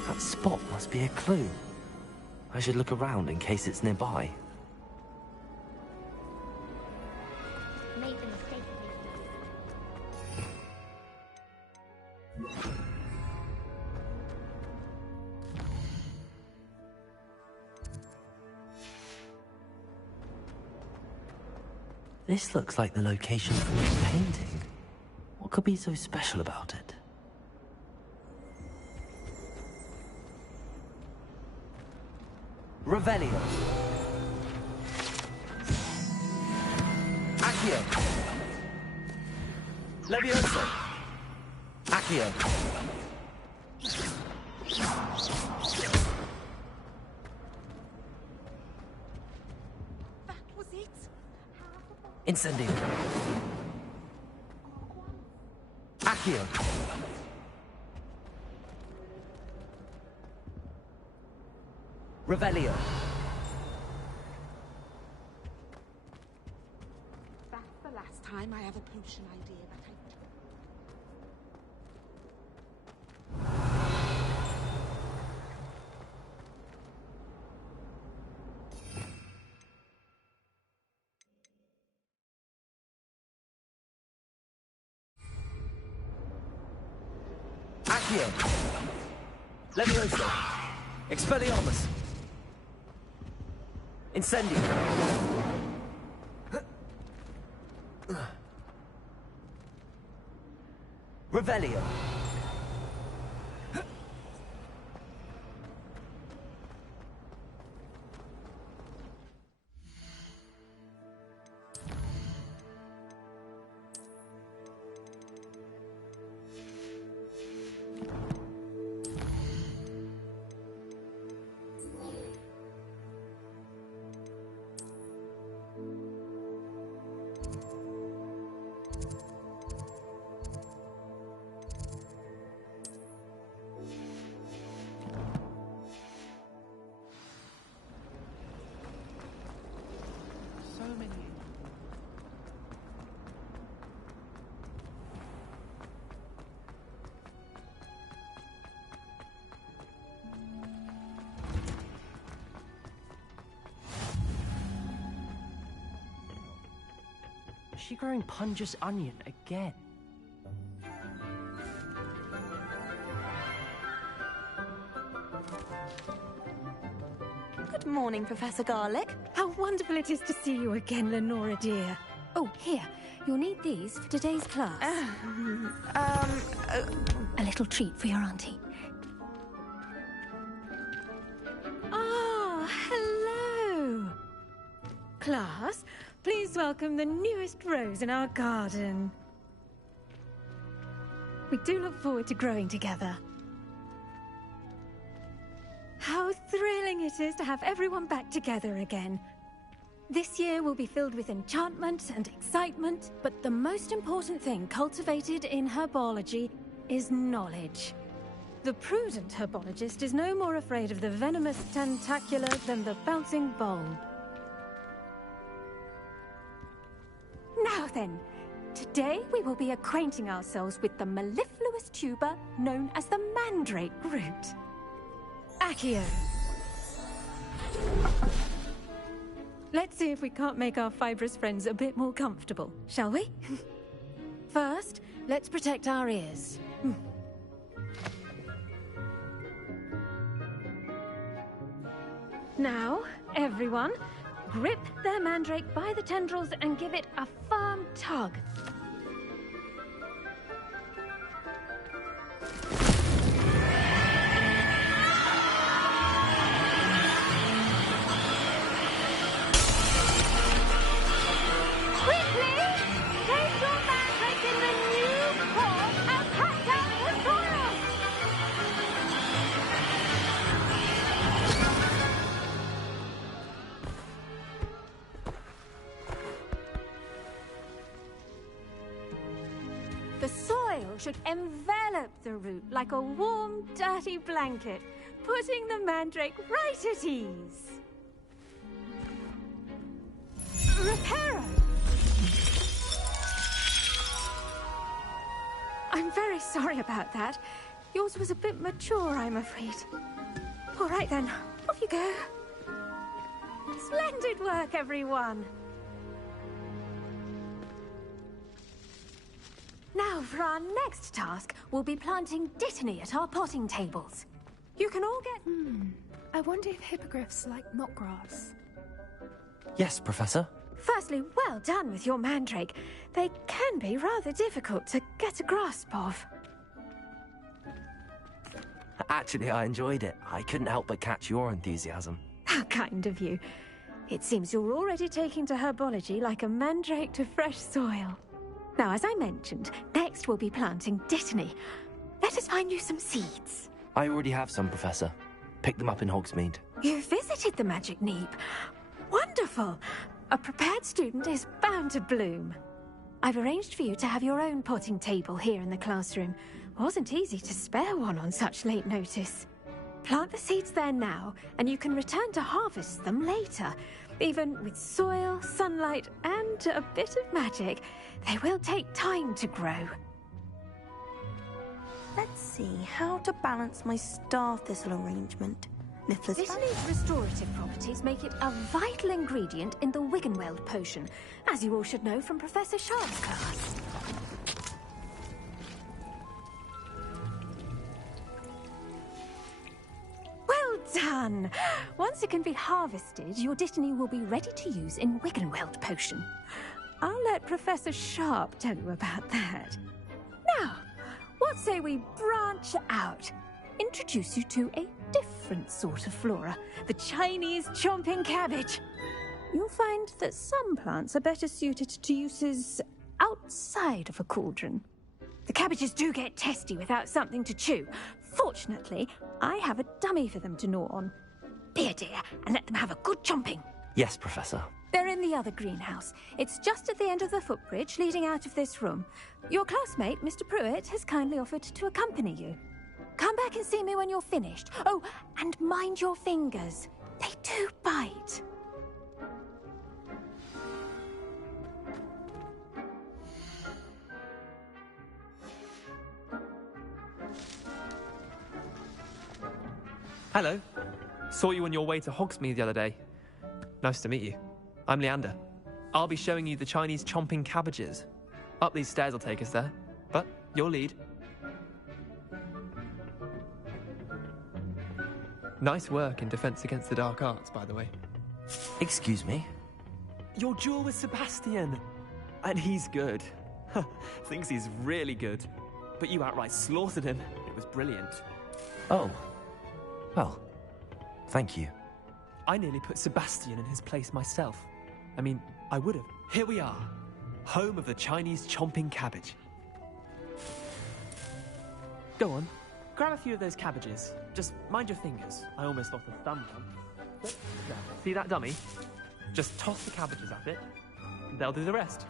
That spot must be a clue. I should look around in case it's nearby. Made the mistake of This looks like the location for this painting. What could be so special about it? Revelio. Accio. Levioso. Accio. That was it? Incendio. Accio. Revelio. That's the last time I have a potion idea that Accio. Levioso. Expelliarmus. Incendio. Revelio. So many. Is she growing Punja's onion again? Good morning, Professor Garlick. How wonderful it is to see you again, Lenora dear. Oh, here. You'll need these for today's class. A little treat for your auntie. Ah, hello. Class, please welcome the newest rose in our garden. We do look forward to growing together. How thrilling it is to have everyone back together again. This year will be filled with enchantment and excitement, but the most important thing cultivated in herbology is knowledge. The prudent herbologist is no more afraid of the venomous tentacular than the bouncing bulb. Now then, today we will be acquainting ourselves with the mellifluous tuber known as the mandrake root. Accio. Let's see if we can't make our fibrous friends a bit more comfortable, shall we? First, let's protect our ears. Now, everyone, grip their mandrake by the tendrils and give it a firm tug. The soil should envelop the root like a warm, dirty blanket, putting the mandrake right at ease. Reparo! I'm very sorry about that. Yours was a bit mature, I'm afraid. All right then, off you go. Splendid work, everyone! Now, for our next task, we'll be planting dittany at our potting tables. You can all get... I wonder if hippogriffs like knotgrass. Yes, Professor. Firstly, well done with your mandrake. They can be rather difficult to get a grasp of. Actually, I enjoyed it. I couldn't help but catch your enthusiasm. How kind of you. It seems you're already taking to herbology like a mandrake to fresh soil. Now, as I mentioned, next we'll be planting dittany. Let us find you some seeds. I already have some, Professor. Picked them up in Hogsmeade. You visited the Magic Neep. Wonderful. A prepared student is bound to bloom. I've arranged for you to have your own potting table here in the classroom. Wasn't easy to spare one on such late notice. Plant the seeds there now, and you can return to harvest them later. Even with soil, sunlight, and a bit of magic, they will take time to grow. Let's see how to balance my star thistle arrangement. Dittany's restorative properties make it a vital ingredient in the Wiggenweld potion, as you all should know from Professor Sharp's class. Well done! Once it can be harvested, your dittany will be ready to use in Wiggenweld potion. I'll let Professor Sharp tell you about that. Now, what say we branch out? Introduce you to a different sort of flora, the Chinese chomping cabbage. You'll find that some plants are better suited to uses outside of a cauldron. The cabbages do get testy without something to chew. Fortunately, I have a dummy for them to gnaw on. Be a dear and let them have a good chomping. Yes, Professor. They're in the other greenhouse. It's just at the end of the footbridge leading out of this room. Your classmate, Mr. Pruitt, has kindly offered to accompany you. Come back and see me when you're finished. Oh, and mind your fingers. They do bite. Hello. Saw you on your way to Hogsmeade the other day. Nice to meet you. I'm Leander. I'll be showing you the Chinese chomping cabbages. Up these stairs will take us there, but your lead. Nice work in Defense Against the Dark Arts, by the way. Excuse me? Your duel with Sebastian! And he's good. Thinks he's really good. But you outright slaughtered him. It was brilliant. Oh. Well, thank you. I nearly put Sebastian in his place myself. I mean, I would have. Here we are. Home of the Chinese chomping cabbage. Go on. Grab a few of those cabbages. Just mind your fingers. I almost lost a thumb one. There. See that dummy? Just toss the cabbages at it, and they'll do the rest.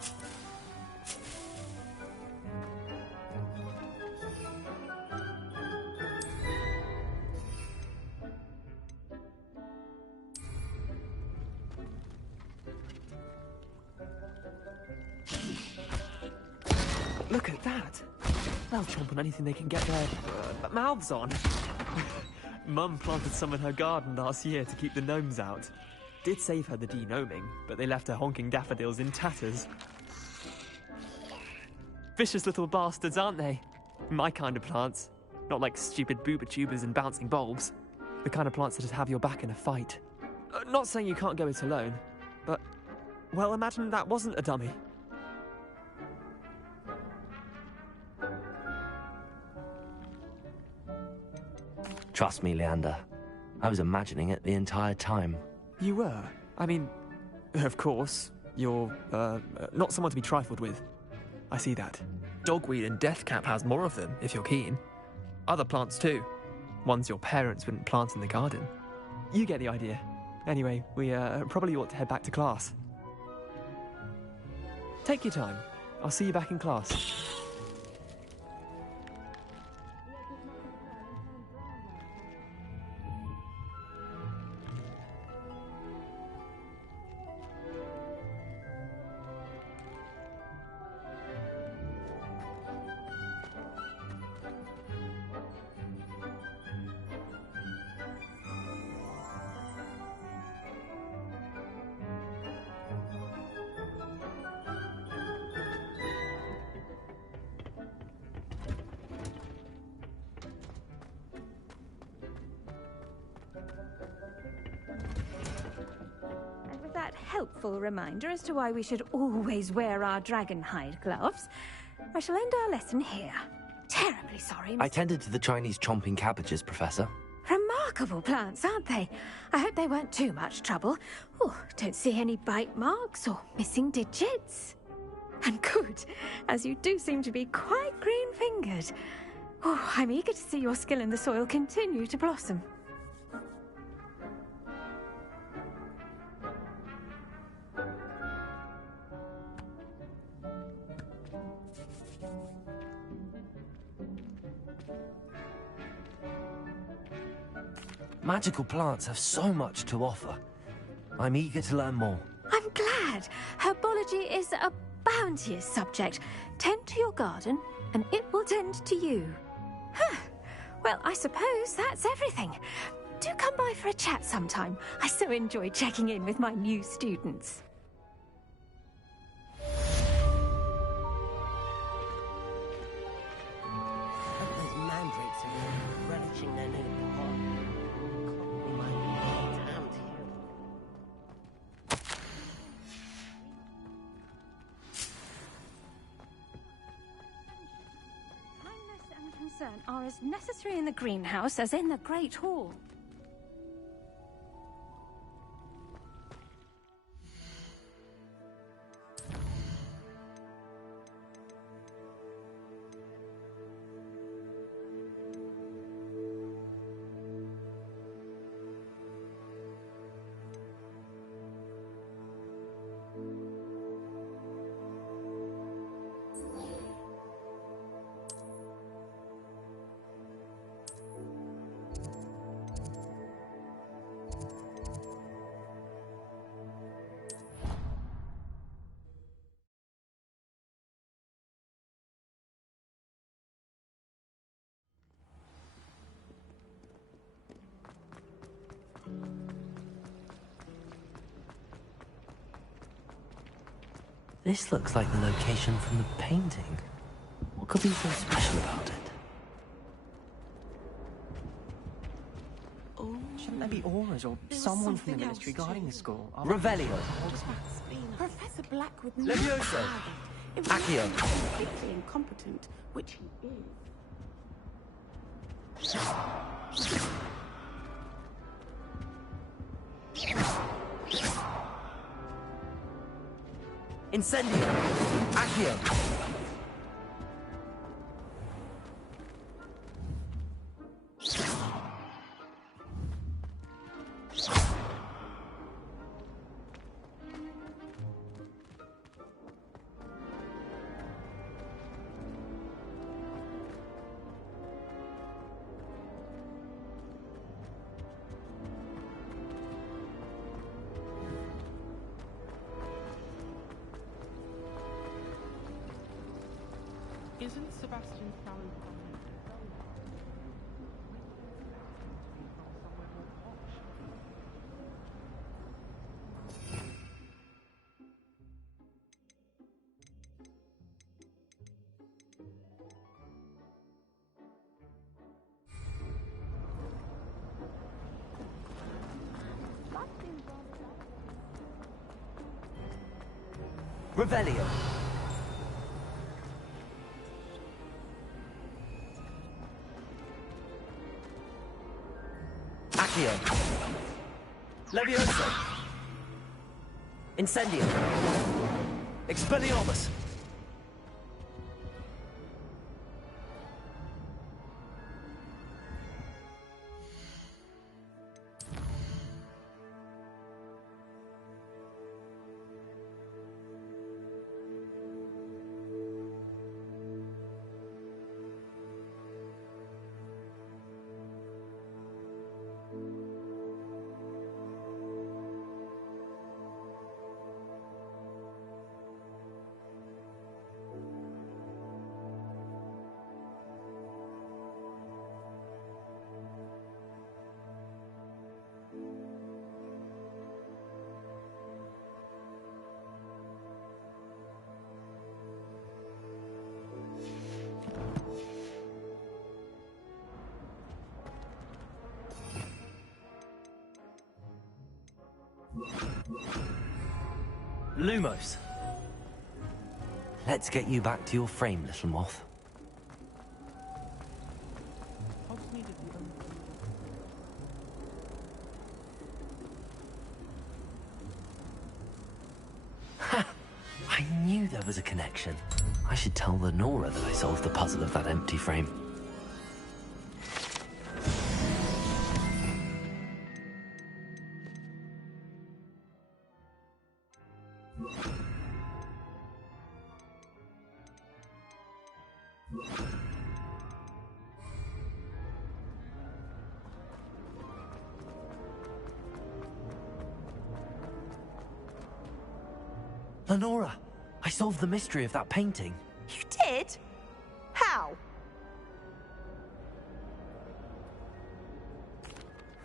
Look at that! They'll chomp on anything they can get their mouths on. Mum planted some in her garden last year to keep the gnomes out. Did save her the de-gnoming, but they left her honking daffodils in tatters. Vicious little bastards, aren't they? My kind of plants. Not like stupid booba tubers and bouncing bulbs. The kind of plants that'd have your back in a fight. Not saying you can't go it alone, but... well, imagine that wasn't a dummy. Trust me, Leander. I was imagining it the entire time. You were? I mean, of course, you're, not someone to be trifled with. I see that. Dogweed and deathcap has more of them, if you're keen. Other plants too. Ones your parents wouldn't plant in the garden. You get the idea. Anyway, we, probably ought to head back to class. Take your time. I'll see you back in class. Helpful reminder as to why we should always wear our dragonhide gloves, I shall end our lesson here. Terribly sorry, I tended to the Chinese chomping cabbages, Professor. Remarkable plants, aren't they? I hope they weren't too much trouble. Oh, don't see any bite marks or missing digits. And good, as you do seem to be quite green-fingered. Oh, I'm eager to see your skill in the soil continue to blossom. Magical plants have so much to offer. I'm eager to learn more. I'm glad. Herbology is a bounteous subject. Tend to your garden, and it will tend to you. Huh. Well, I suppose that's everything. Do come by for a chat sometime. I so enjoy checking in with my new students. Those mandrakes are relishing their new pot. Kindness and concern are as necessary in the greenhouse as in the Great Hall. This looks like the location from the painting. What could be so special about it? Shouldn't there be auras or someone from the ministry guarding the school? Revelio. Professor Black would Levioso. Accio. Completely incompetent, which he is. Incendio. Accio. Isn't Sebastian's salary Revelio. Accio. Levioso. Incendio. Expelliarmus. Lumos. Let's get you back to your frame, little moth. Ha! I knew there was a connection. I should tell Lenora that I solved the puzzle of that empty frame. Lenora, I solved the mystery of that painting. You did? How?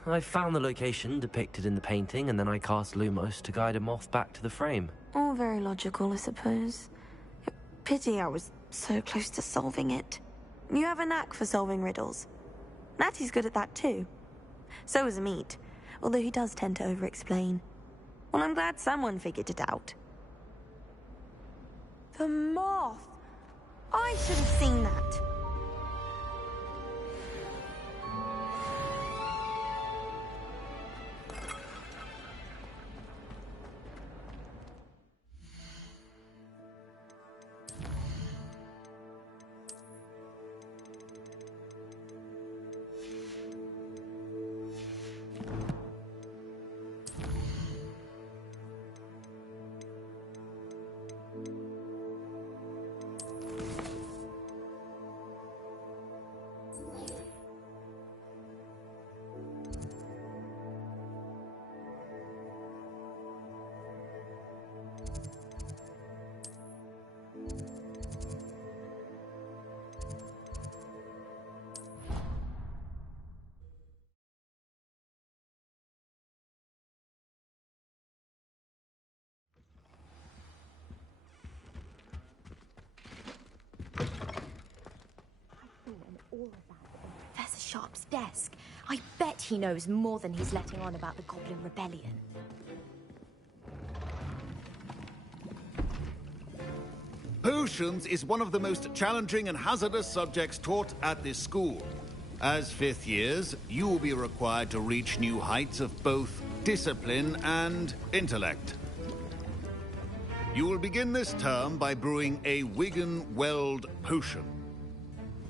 I found the location depicted in the painting, and then I cast Lumos to guide a moth back to the frame. All very logical, I suppose. Pity I was so close to solving it. You have a knack for solving riddles. Natty's good at that too. So is Amit, although he does tend to over-explain. Well, I'm glad someone figured it out. The moth! I should have seen that. Professor Sharp's desk. I bet he knows more than he's letting on about the Goblin Rebellion. Potions is one of the most challenging and hazardous subjects taught at this school. As fifth years, you will be required to reach new heights of both discipline and intellect. You will begin this term by brewing a Wigan-Weld potion.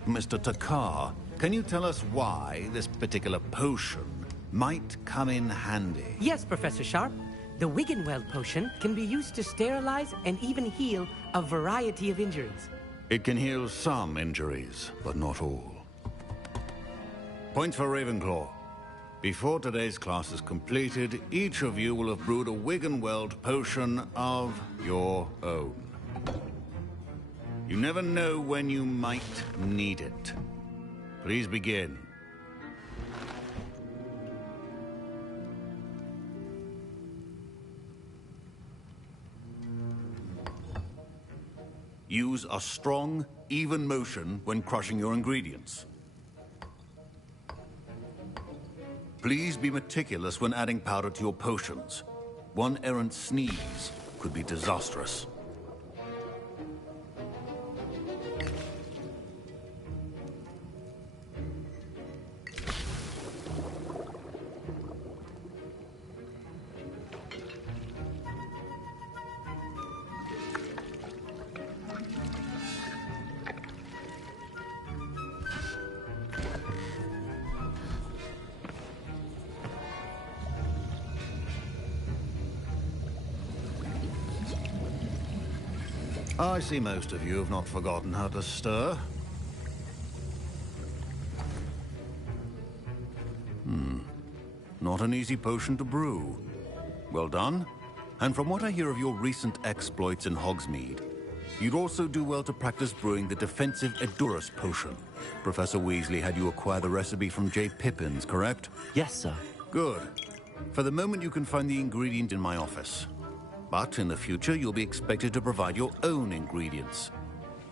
Mr. Takar, can you tell us why this particular potion might come in handy? Yes, Professor Sharp. The Wigan-Weld potion can be used to sterilize and even heal a variety of injuries. It can heal some injuries, but not all. Point for Ravenclaw. Before today's class is completed, each of you will have brewed a Wigan-Weld potion of your own. You never know when you might need it. Please begin. Use a strong, even motion when crushing your ingredients. Please be meticulous when adding powder to your potions. One errant sneeze could be disastrous. I see most of you have not forgotten how to stir. Not an easy potion to brew. Well done. And from what I hear of your recent exploits in Hogsmeade, you'd also do well to practice brewing the defensive Edurus potion. Professor Weasley had you acquire the recipe from J. Pippins, correct? Yes, sir. Good. For the moment, you can find the ingredient in my office. But in the future, you'll be expected to provide your own ingredients.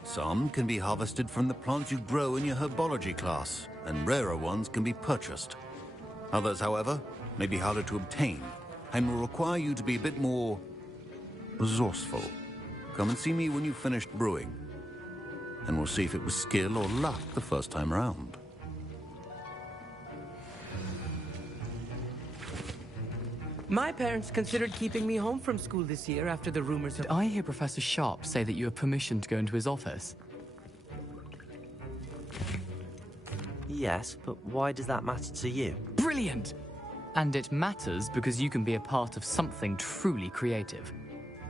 Some can be harvested from the plants you grow in your herbology class, and rarer ones can be purchased. Others, however, may be harder to obtain, and will require you to be a bit more resourceful. Come and see me when you've finished brewing, and we'll see if it was skill or luck the first time round. My parents considered keeping me home from school this year after the rumors of... Did I hear Professor Sharp say that you have permission to go into his office? Yes, but why does that matter to you? Brilliant! And it matters because you can be a part of something truly creative.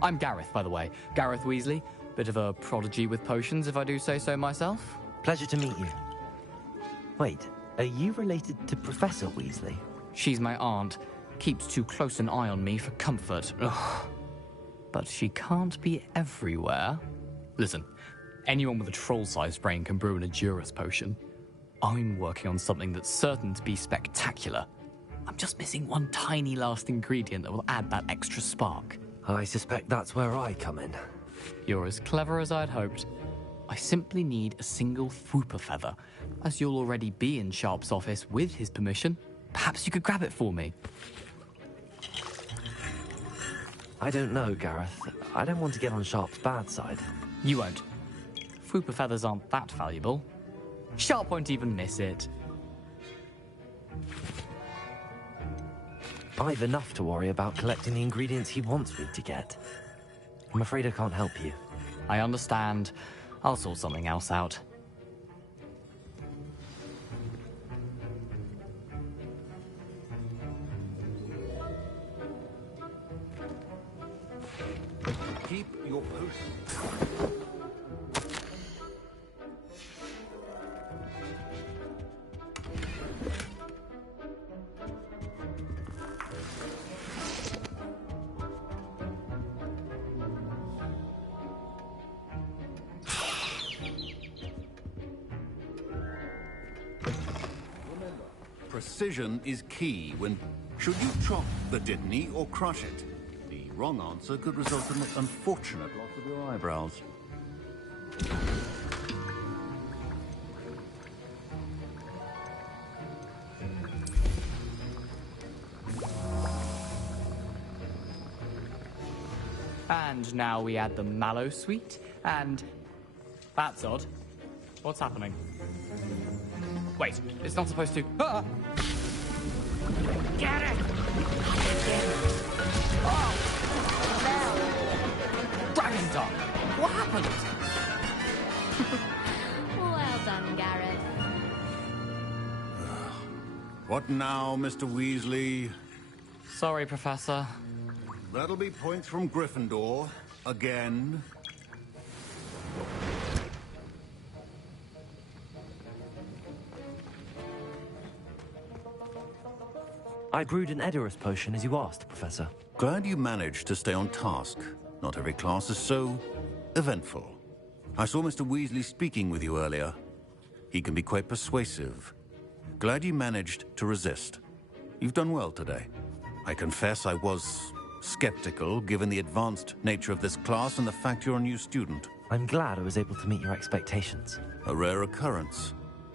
I'm Gareth, by the way. Gareth Weasley. Bit of a prodigy with potions, if I do say so myself. Pleasure to meet you. Wait, are you related to Professor Weasley? She's my aunt. Keeps too close an eye on me for comfort. Ugh. But she can't be everywhere. Listen, anyone with a troll-sized brain can brew an Edurus potion. I'm working on something that's certain to be spectacular. I'm just missing one tiny last ingredient that will add that extra spark. I suspect that's where I come in. You're as clever as I'd hoped. I simply need a single Fwooper feather. As you'll already be in Sharp's office with his permission, perhaps you could grab it for me. I don't know, Gareth. I don't want to get on Sharp's bad side. You won't. Fwooper feathers aren't that valuable. Sharp won't even miss it. I've enough to worry about collecting the ingredients he wants me to get. I'm afraid I can't help you. I understand. I'll sort something else out. Keep your potion. Precision is key when... Should you chop the Dittany or crush it? The wrong answer could result in an unfortunate loss of your eyebrows. And now we add the mallow sweet, and... That's odd. What's happening? Wait, it's not supposed to... Ah! Get it! Oh! Dragon Dog! What happened? Well done, Gareth. What now, Mr. Weasley? Sorry, Professor. That'll be points from Gryffindor. Again. I brewed an Edurus potion as you asked, Professor. Glad you managed to stay on task. Not every class is so eventful. I saw Mr. Weasley speaking with you earlier. He can be quite persuasive. Glad you managed to resist. You've done well today. I confess I was skeptical, given the advanced nature of this class and the fact you're a new student. I'm glad I was able to meet your expectations. A rare occurrence.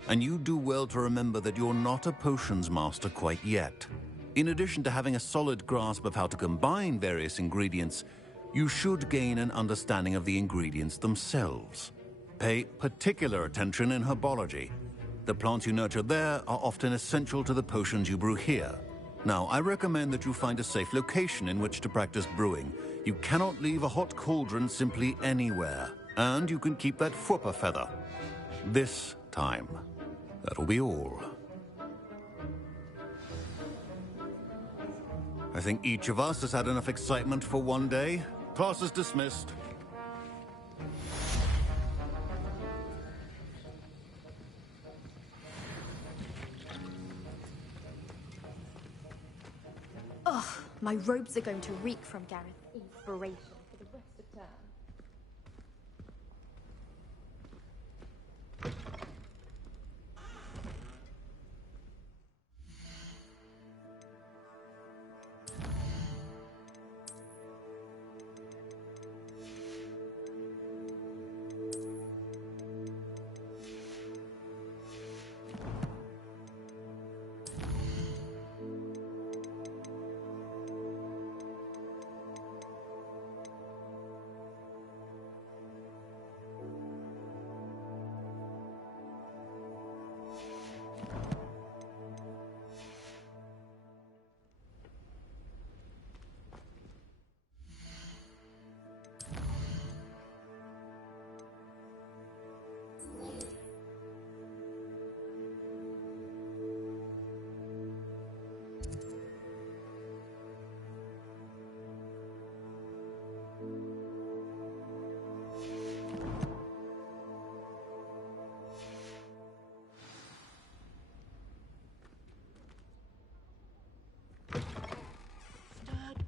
And you do well to remember that you're not a potions master quite yet. In addition to having a solid grasp of how to combine various ingredients, you should gain an understanding of the ingredients themselves. Pay particular attention in herbology. The plants you nurture there are often essential to the potions you brew here. Now, I recommend that you find a safe location in which to practice brewing. You cannot leave a hot cauldron simply anywhere. And you can keep that Fwooper feather. This time. That'll be all. I think each of us has had enough excitement for one day. Class is dismissed. Ugh, my robes are going to reek from Gareth's inspiration for the rest of term.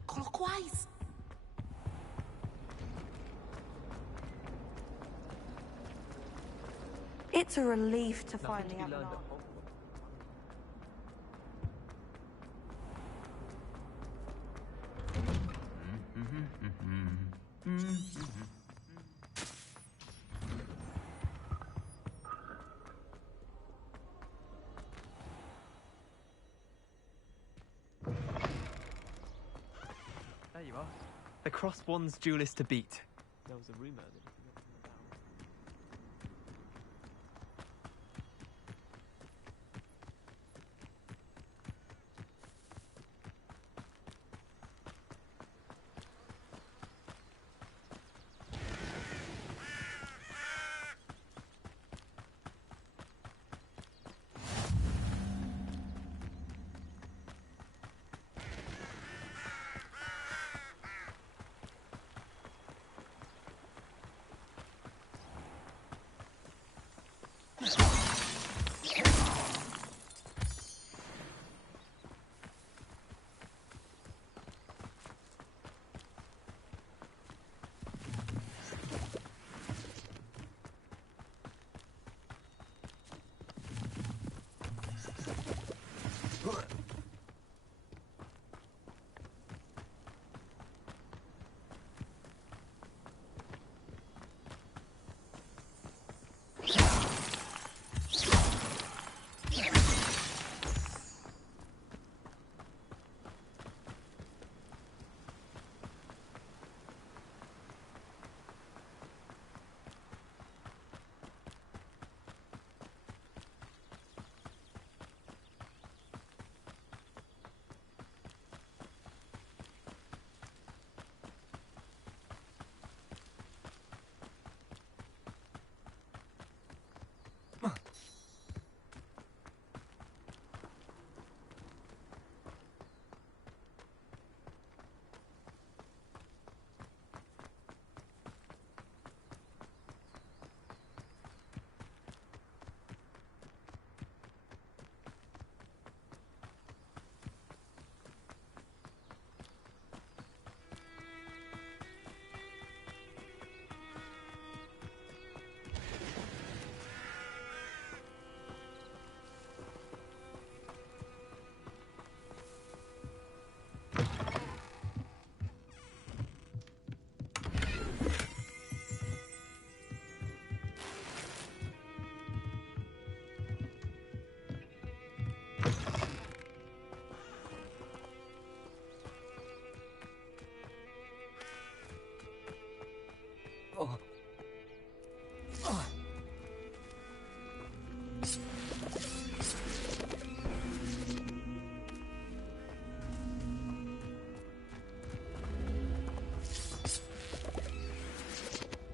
Clockwise. It's a relief to finally have an answer. There you are. The Cross Wands duelist to beat. There was a rumor that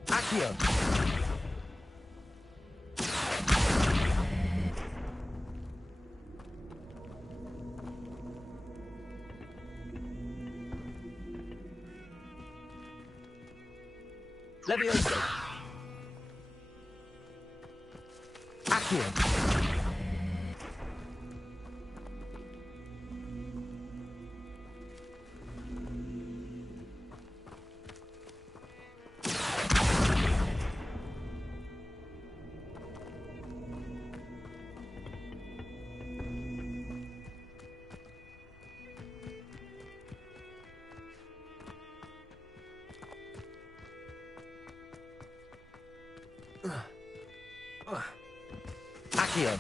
Accio! Levioso! Accio! Accio!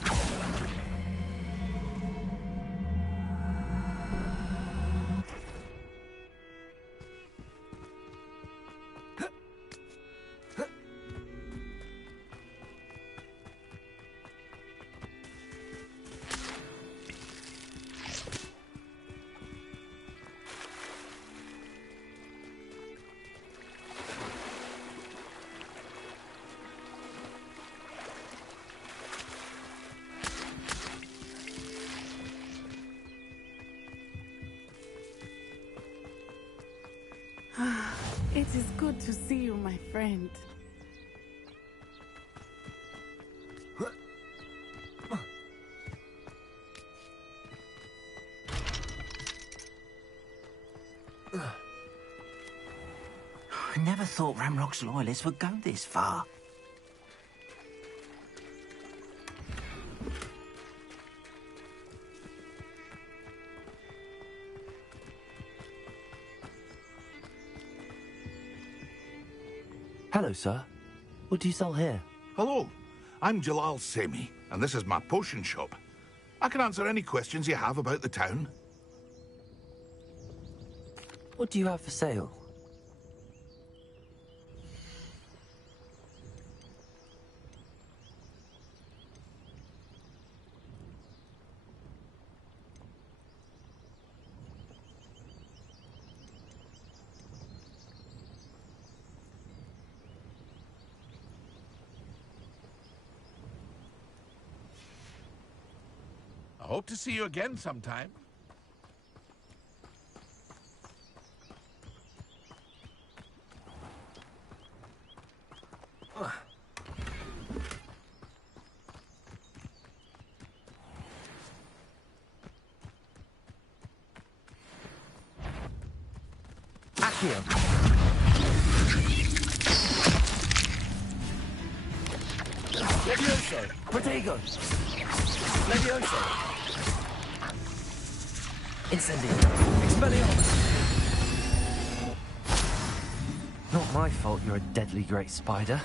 It is good to see you, my friend. I never thought Ramrock's loyalists would go this far. Hello, sir. What do you sell here? Hello, I'm Jalal Semi, and this is my potion shop. I can answer any questions you have about the town. What do you have for sale? I hope to see you again sometime. Accio! Levioso! Protego! Levioso! Incendio! Expelliarmus! Not my fault you're a deadly great spider.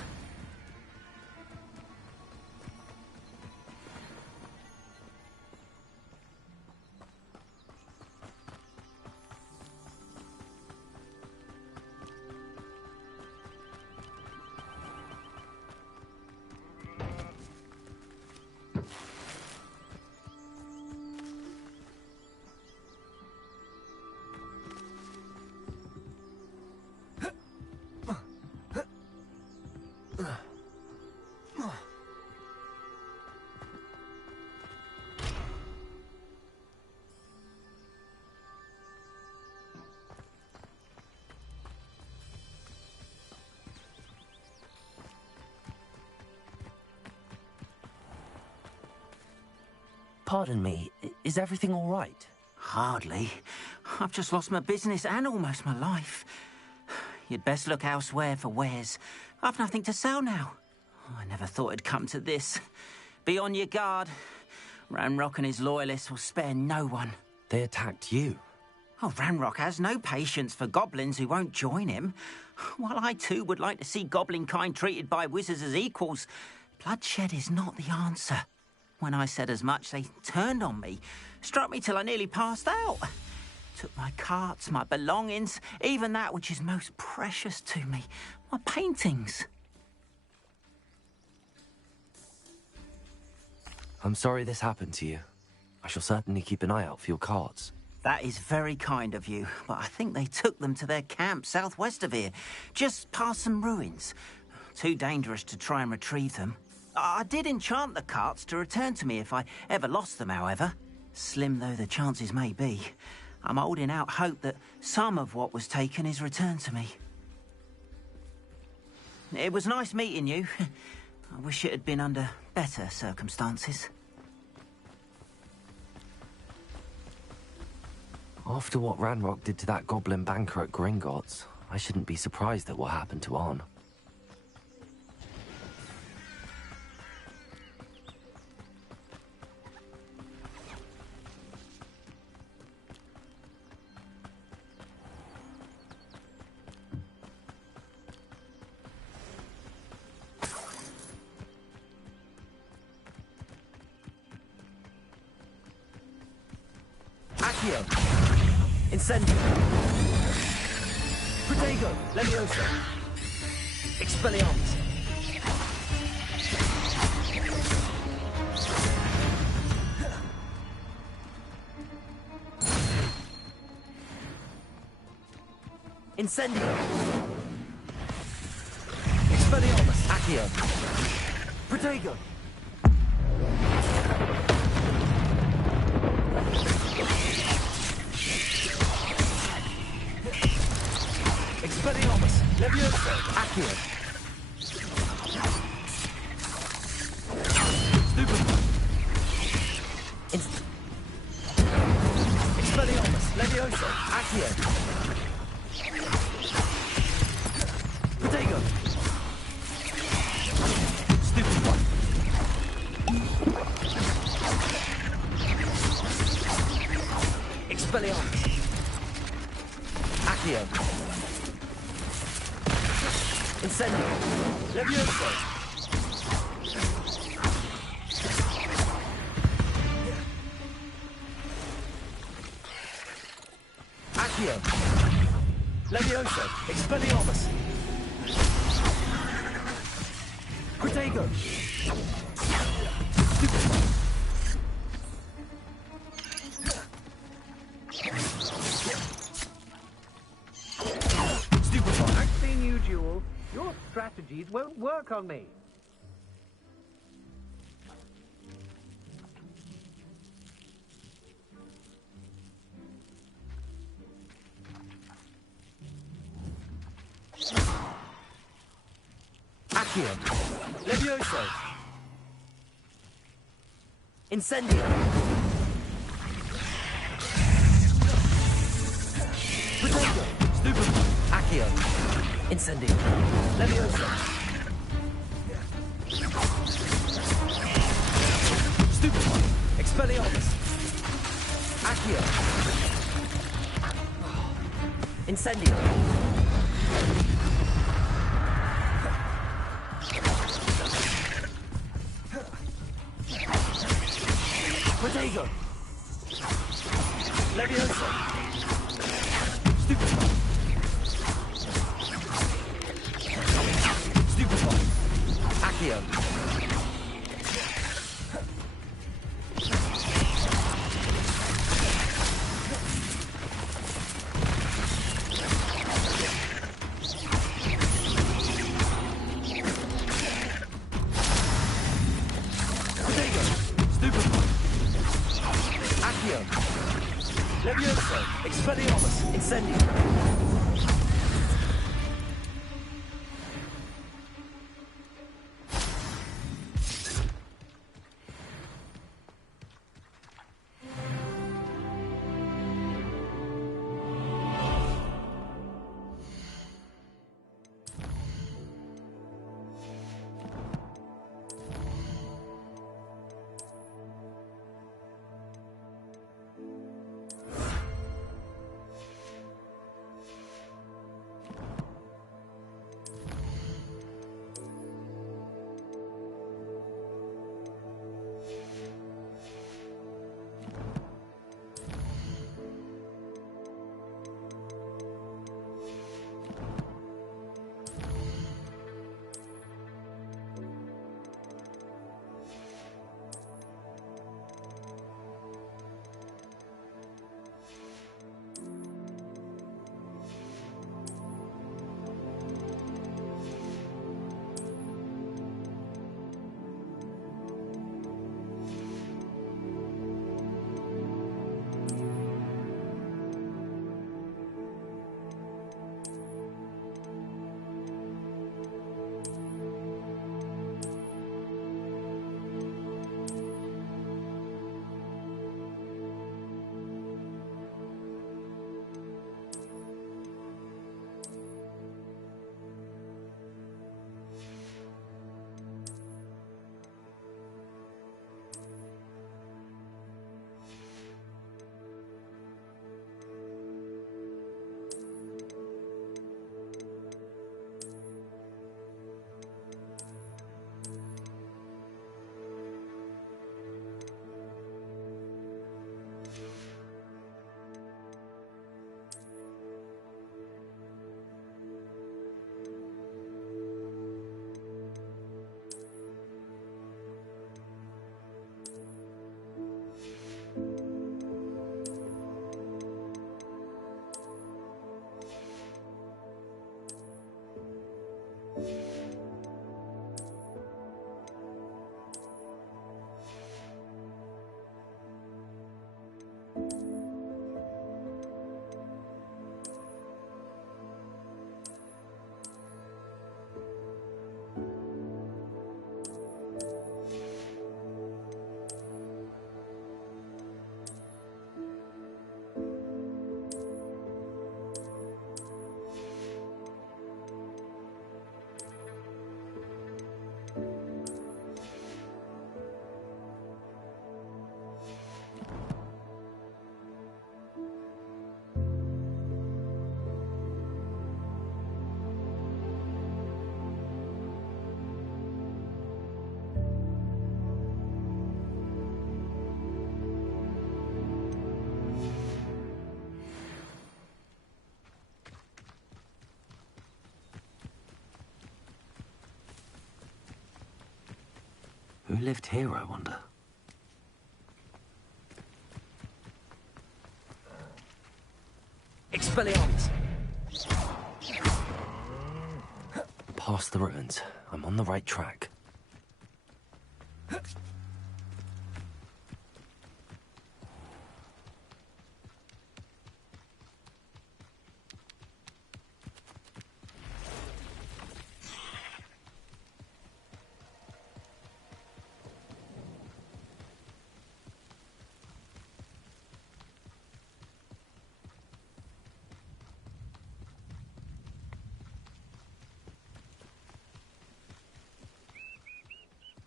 Pardon me, is everything all right? Hardly. I've just lost my business and almost my life. You'd best look elsewhere for wares. I've nothing to sell now. I never thought it'd come to this. Be on your guard. Ranrock and his loyalists will spare no one. They attacked you? Oh, Ranrock has no patience for goblins who won't join him. While I too would like to see goblin kind treated by wizards as equals, bloodshed is not the answer. When I said as much, they turned on me, struck me till I nearly passed out. Took my carts, my belongings, even that which is most precious to me, my paintings. I'm sorry this happened to you. I shall certainly keep an eye out for your carts. That is very kind of you, but I think they took them to their camp southwest of here, just past some ruins. Too dangerous to try and retrieve them. I did enchant the carts to return to me if I ever lost them, however. Slim though the chances may be, I'm holding out hope that some of what was taken is returned to me. It was nice meeting you. I wish it had been under better circumstances. After what Ranrock did to that goblin banker at Gringotts, I shouldn't be surprised at what happened to Arn. Accio! Incendio! Protego! Levioso! Expelliarmus! Incendio! Expelliarmus! Accio! Protego! Expelliarmus! Levioso! Accio! Stupefy! Expelliarmus! Levioso! Accio! Protego! Stupefy! Expelliarmus! Accio! Incendio! Levioso! Accio! Levioso! Expelliarmus! Protego! Stupefy! I've seen you, Jewel. Your strategies won't work on me. Accio! Levioso! Incendio! Protego! Stupefy! Accio! Incendio! Levioso! Stupefy! Expelliarmus! Accio! Incendio! Protego! Levioso! Stupefy! Stupefy! Accio! Protego! Stupefy! Accio! Levioso! Who lived here, I wonder? Expelliarmus! Past the ruins. I'm on the right track.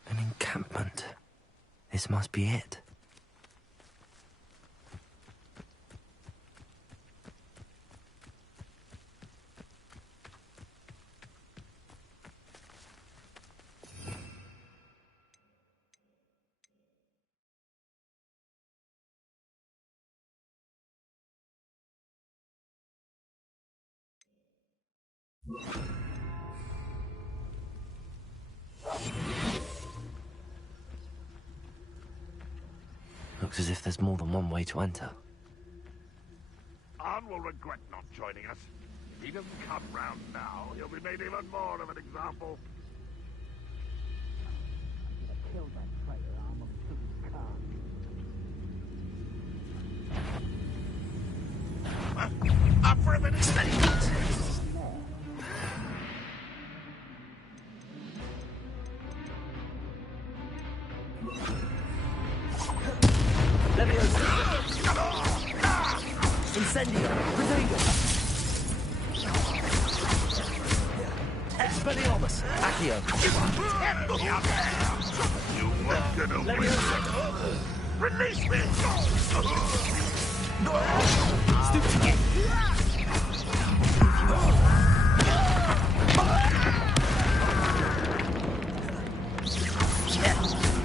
An encampment. This must be it. Looks as if there's more than one way to enter. Arn will regret not joining us. If he doesn't come round now, he'll be made even more of an example. Kill that traitor, Arn, until he can't. Up for a minute, steady. Incendio! Protego! Expelliarmus! Accio! You weren't gonna win. Release me! Stucci!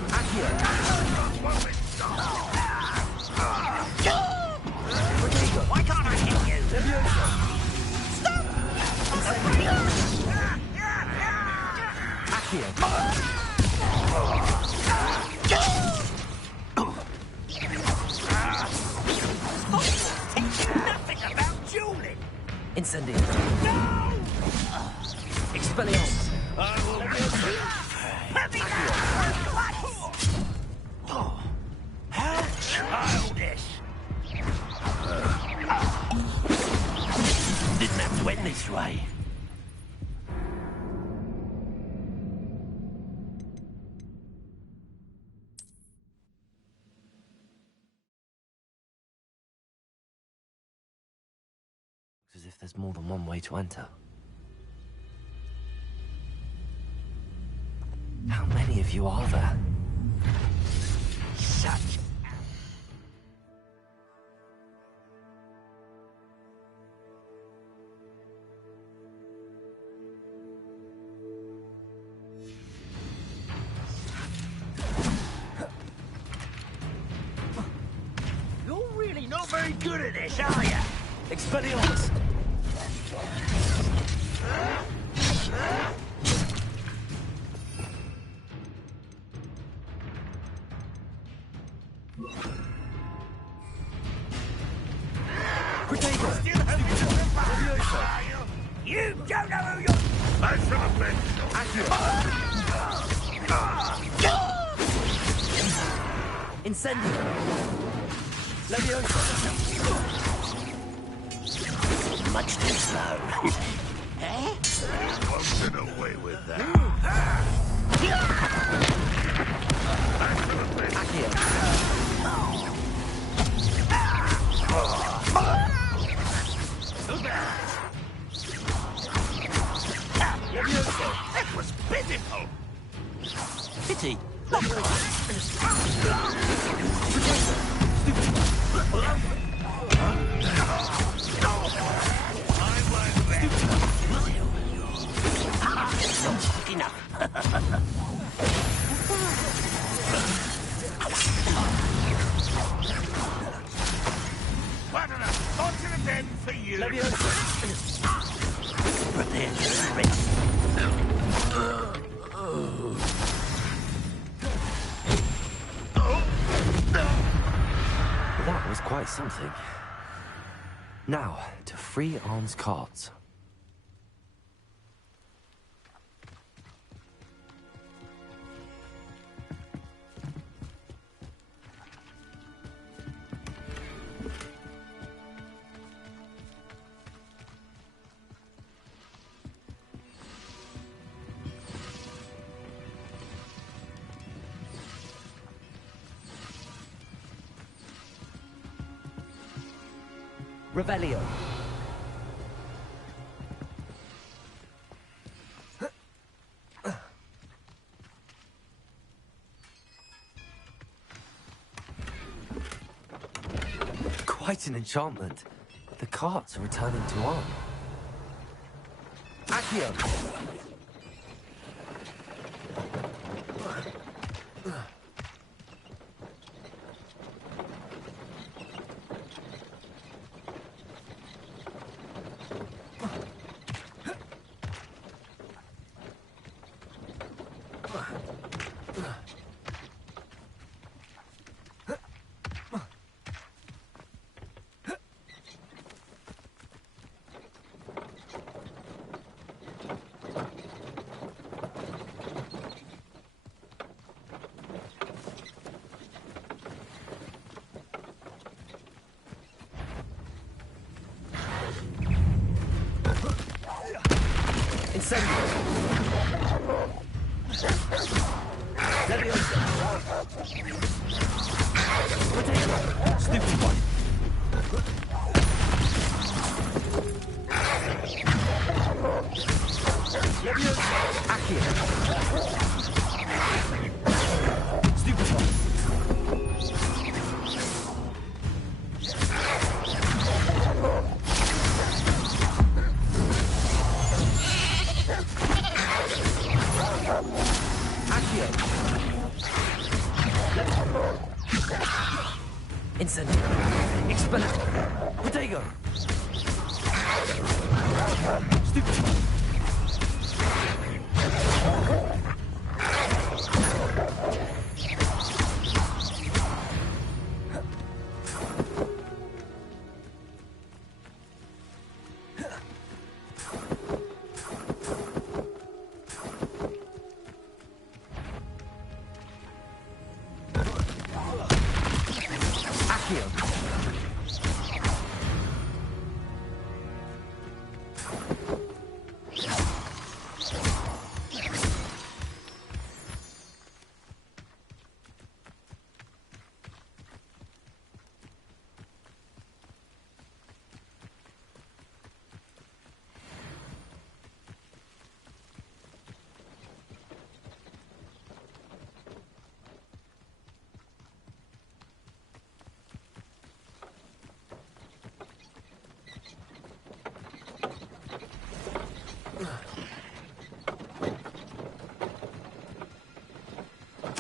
Accio! Why can't I hit you? Stop! Accio! Nothing about dueling! Incendio! No! Expelliarmus! How childish! Didn't have to end this way. Looks as if there's more than one way to enter. How many of you are there? Such not very good at this, are you? Expelliarmus! You don't know who you're... I shall have been. Incendio! Leviosa! Much too slow. You won't get away with that. That was pitiful. Pity! Enough. What an unfortunate end for you. Prepare to rest. That was quite something. Now, to free Arn's cards. Revelio. Quite an enchantment. The carts are returning to Arn. Accio.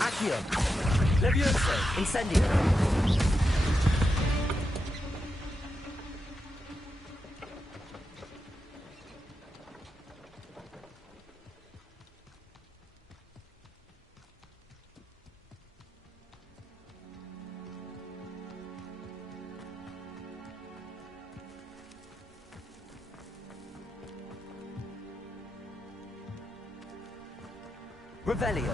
Accio. Levioso. Incendio. Revelio.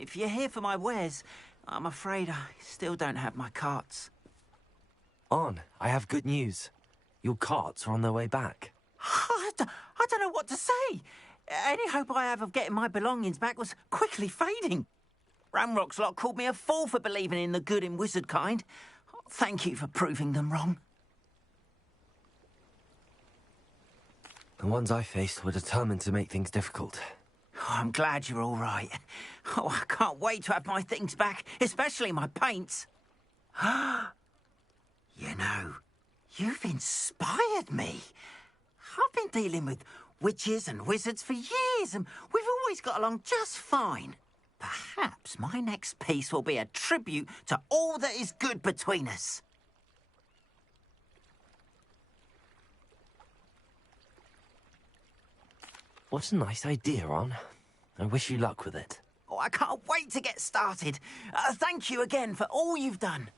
If you're here for my wares, I'm afraid I still don't have my carts. On, I have good news. Your carts are on their way back. I don't know what to say. Any hope I have of getting my belongings back was quickly fading. Ramrock's lot called me a fool for believing in the good in wizard kind. Thank you for proving them wrong. The ones I faced were determined to make things difficult. Oh, I'm glad you're all right. Oh, I can't wait to have my things back, especially my paints. You know, you've inspired me. I've been dealing with witches and wizards for years, and we've always got along just fine. Perhaps my next piece will be a tribute to all that is good between us. What a nice idea, Ron. I wish you luck with it. Oh, I can't wait to get started. Thank you again for all you've done.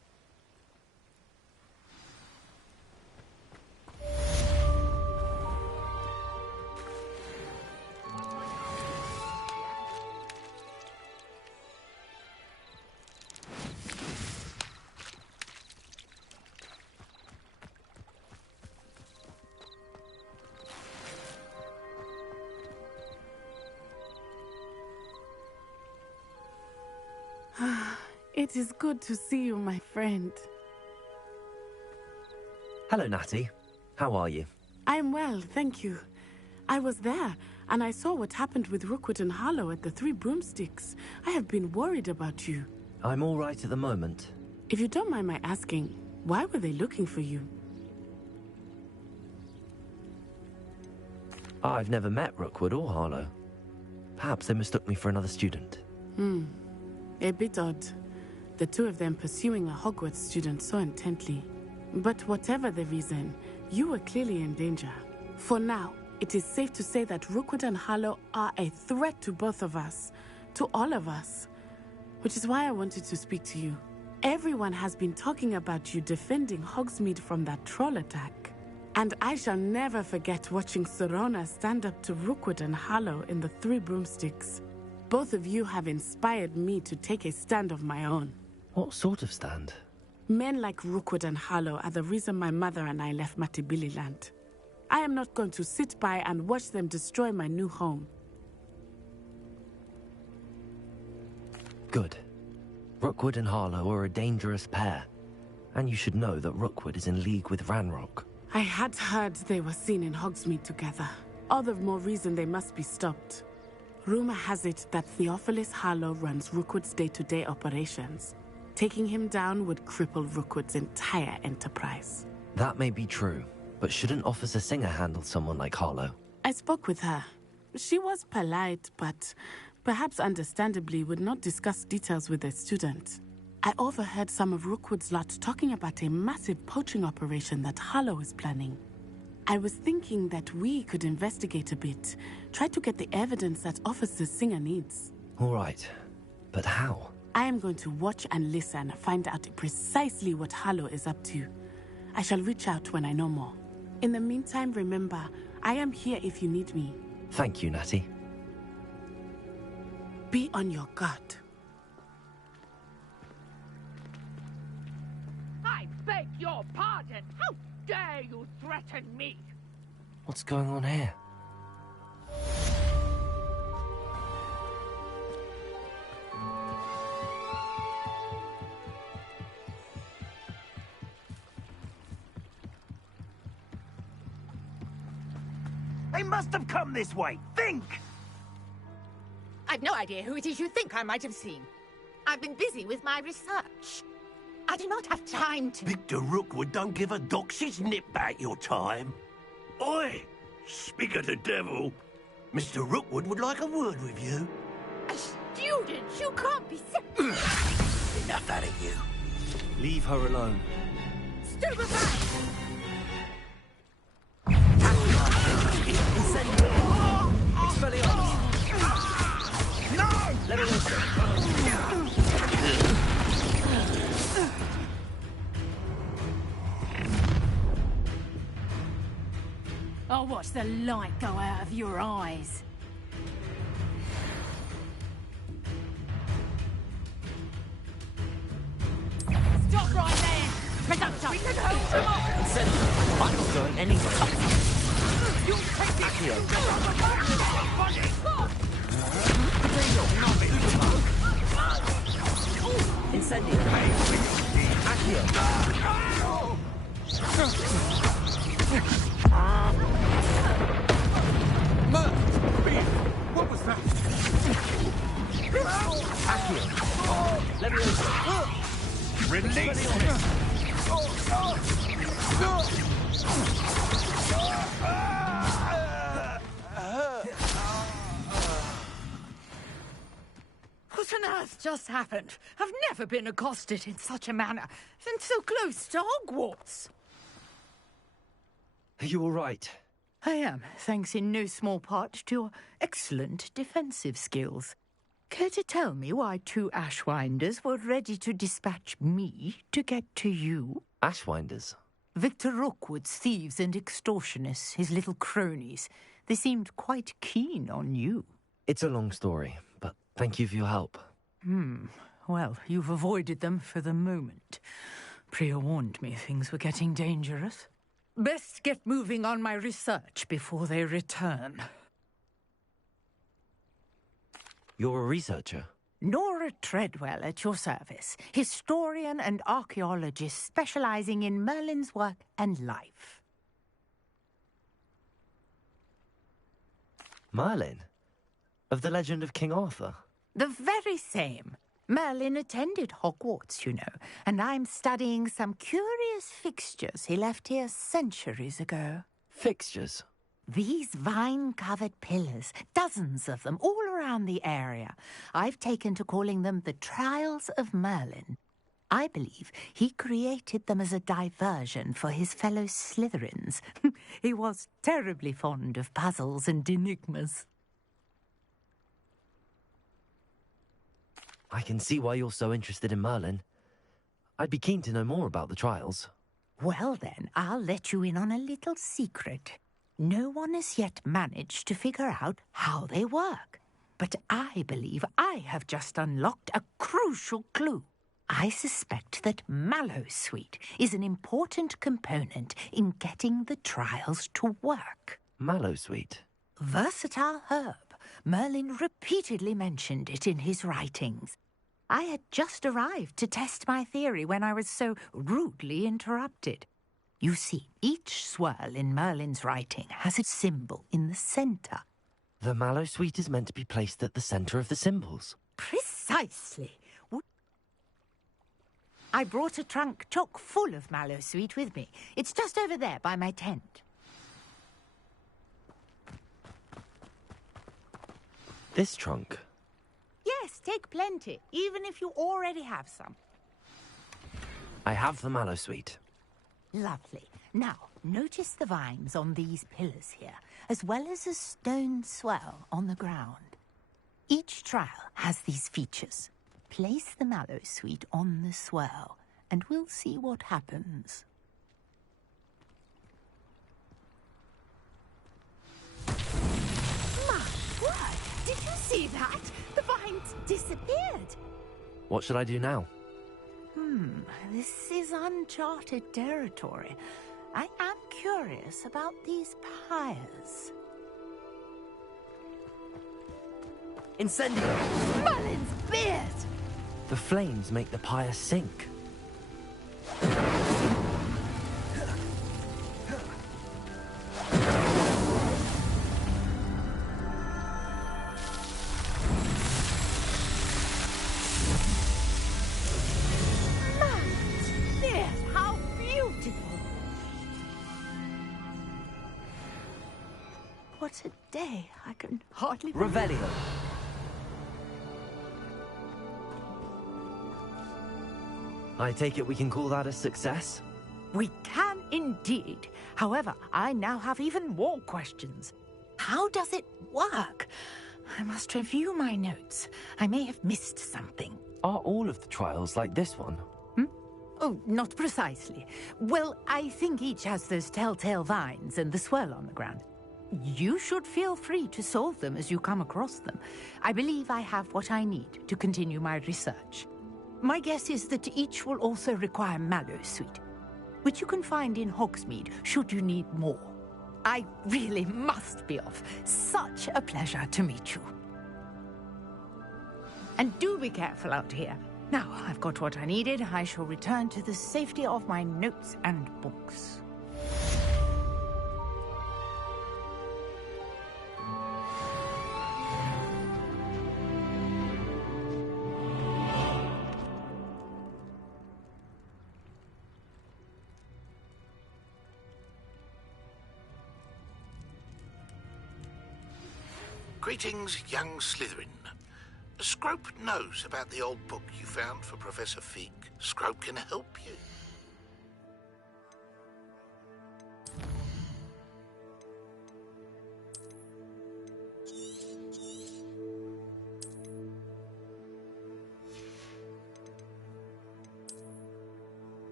It is good to see you, my friend. Hello, Natty. How are you? I'm well, thank you. I was there, and I saw what happened with Rookwood and Harlow at the Three Broomsticks. I have been worried about you. I'm all right at the moment. If you don't mind my asking, why were they looking for you? I've never met Rookwood or Harlow. Perhaps they mistook me for another student. A bit odd. The two of them pursuing a Hogwarts student so intently. But whatever the reason, you were clearly in danger. For now, it is safe to say that Rookwood and Harlow are a threat to both of us. To all of us. Which is why I wanted to speak to you. Everyone has been talking about you defending Hogsmeade from that troll attack. And I shall never forget watching Sorona stand up to Rookwood and Harlow in the Three Broomsticks. Both of you have inspired me to take a stand of my own. What sort of stand? Men like Rookwood and Harlow are the reason my mother and I left Matibili Land. I am not going to sit by and watch them destroy my new home. Good. Rookwood and Harlow are a dangerous pair. And you should know that Rookwood is in league with Ranrock. I had heard they were seen in Hogsmeade together. All the more reason they must be stopped. Rumor has it that Theophilus Harlow runs Rookwood's day-to-day operations. Taking him down would cripple Rookwood's entire enterprise. That may be true, but shouldn't Officer Singer handle someone like Harlow? I spoke with her. She was polite, but perhaps understandably would not discuss details with a student. I overheard some of Rookwood's lot talking about a massive poaching operation that Harlow is planning. I was thinking that we could investigate a bit. Try to get the evidence that Officer Singer needs. All right. But how? I am going to watch and listen, find out precisely what Harlow is up to. I shall reach out when I know more. In the meantime, remember, I am here if you need me. Thank you, Natty. Be on your guard. I beg your pardon. How dare you threaten me? What's going on here? They must have come this way. Think! I've no idea who it is you think I might have seen. I've been busy with my research. I do not have time to... Victor Rookwood don't give a doxy's nip back your time. Oi! Speak of the devil. Mr. Rookwood would like a word with you. A student? You can't be Enough out of you. Leave her alone. Stupefy! No! Let me I'll watch the light go out of your eyes. Stop right there! Presumption! We can help him up! I'm not going anywhere. You'll take it! Accio. Incendio. Accio. What was that? Accio. Leviosa. Release! What on earth just happened? I've never been accosted in such a manner, and so close to Hogwarts. Are you all right? I am, thanks in no small part to your excellent defensive skills. Care to tell me why two Ashwinders were ready to dispatch me to get to you? Ashwinders? Victor Rookwood's thieves and extortionists, his little cronies. They seemed quite keen on you. It's a long story, but thank you for your help. Well, you've avoided them for the moment. Priya warned me things were getting dangerous. Best get moving on my research before they return. You're a researcher? Nora Treadwell at your service, historian and archaeologist specializing in Merlin's work and life. Merlin? Of the legend of King Arthur? The very same. Merlin attended Hogwarts, you know, and I'm studying some curious fixtures he left here centuries ago. Fixtures? These vine-covered pillars, dozens of them, all around the area. I've taken to calling them the Trials of Merlin. I believe he created them as a diversion for his fellow Slytherins. He was terribly fond of puzzles and enigmas. I can see why you're so interested in Merlin. I'd be keen to know more about the trials. Well then, I'll let you in on a little secret. No one has yet managed to figure out how they work. But I believe I have just unlocked a crucial clue. I suspect that Mallowsweet is an important component in getting the trials to work. Mallowsweet? Versatile herb. Merlin repeatedly mentioned it in his writings. I had just arrived to test my theory when I was so rudely interrupted. You see, each swirl in Merlin's writing has a symbol in the centre. The Mallowsweet is meant to be placed at the centre of the symbols. Precisely. I brought a trunk chock full of Mallowsweet with me. It's just over there by my tent. This trunk? Yes, take plenty, even if you already have some. I have the Mallowsweet. Lovely. Now, Notice the vines on these pillars here, as well as a stone swell on the ground. Each trial has these features. Place the mallow sweet on the swell, and we'll see what happens. My word! Did you see that? The vines disappeared. What should I do now? This is uncharted territory. I am curious about these pyres. Incendio! Merlin's beard! The flames make the pyre sink. How beautiful! What a day. I can hardly... Revelio. I take it we can call that a success? We can indeed. However, I now have even more questions. How does it work? I must review my notes. I may have missed something. Are all of the trials like this one? Oh, not precisely. Well, I think each has those telltale vines and the swirl on the ground. You should feel free to solve them as you come across them. I believe I have what I need to continue my research. My guess is that each will also require mallow sweet, which you can find in Hogsmeade should you need more. I really must be off. Such a pleasure to meet you. And do be careful out here. Now, I've got what I needed. I shall return to the safety of my notes and books. Greetings, young Slytherin. Scrope knows about the old book you found for Professor Fig. Scrope can help you.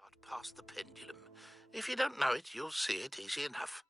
I'd pass the pendulum. If you don't know it, you'll see it easy enough.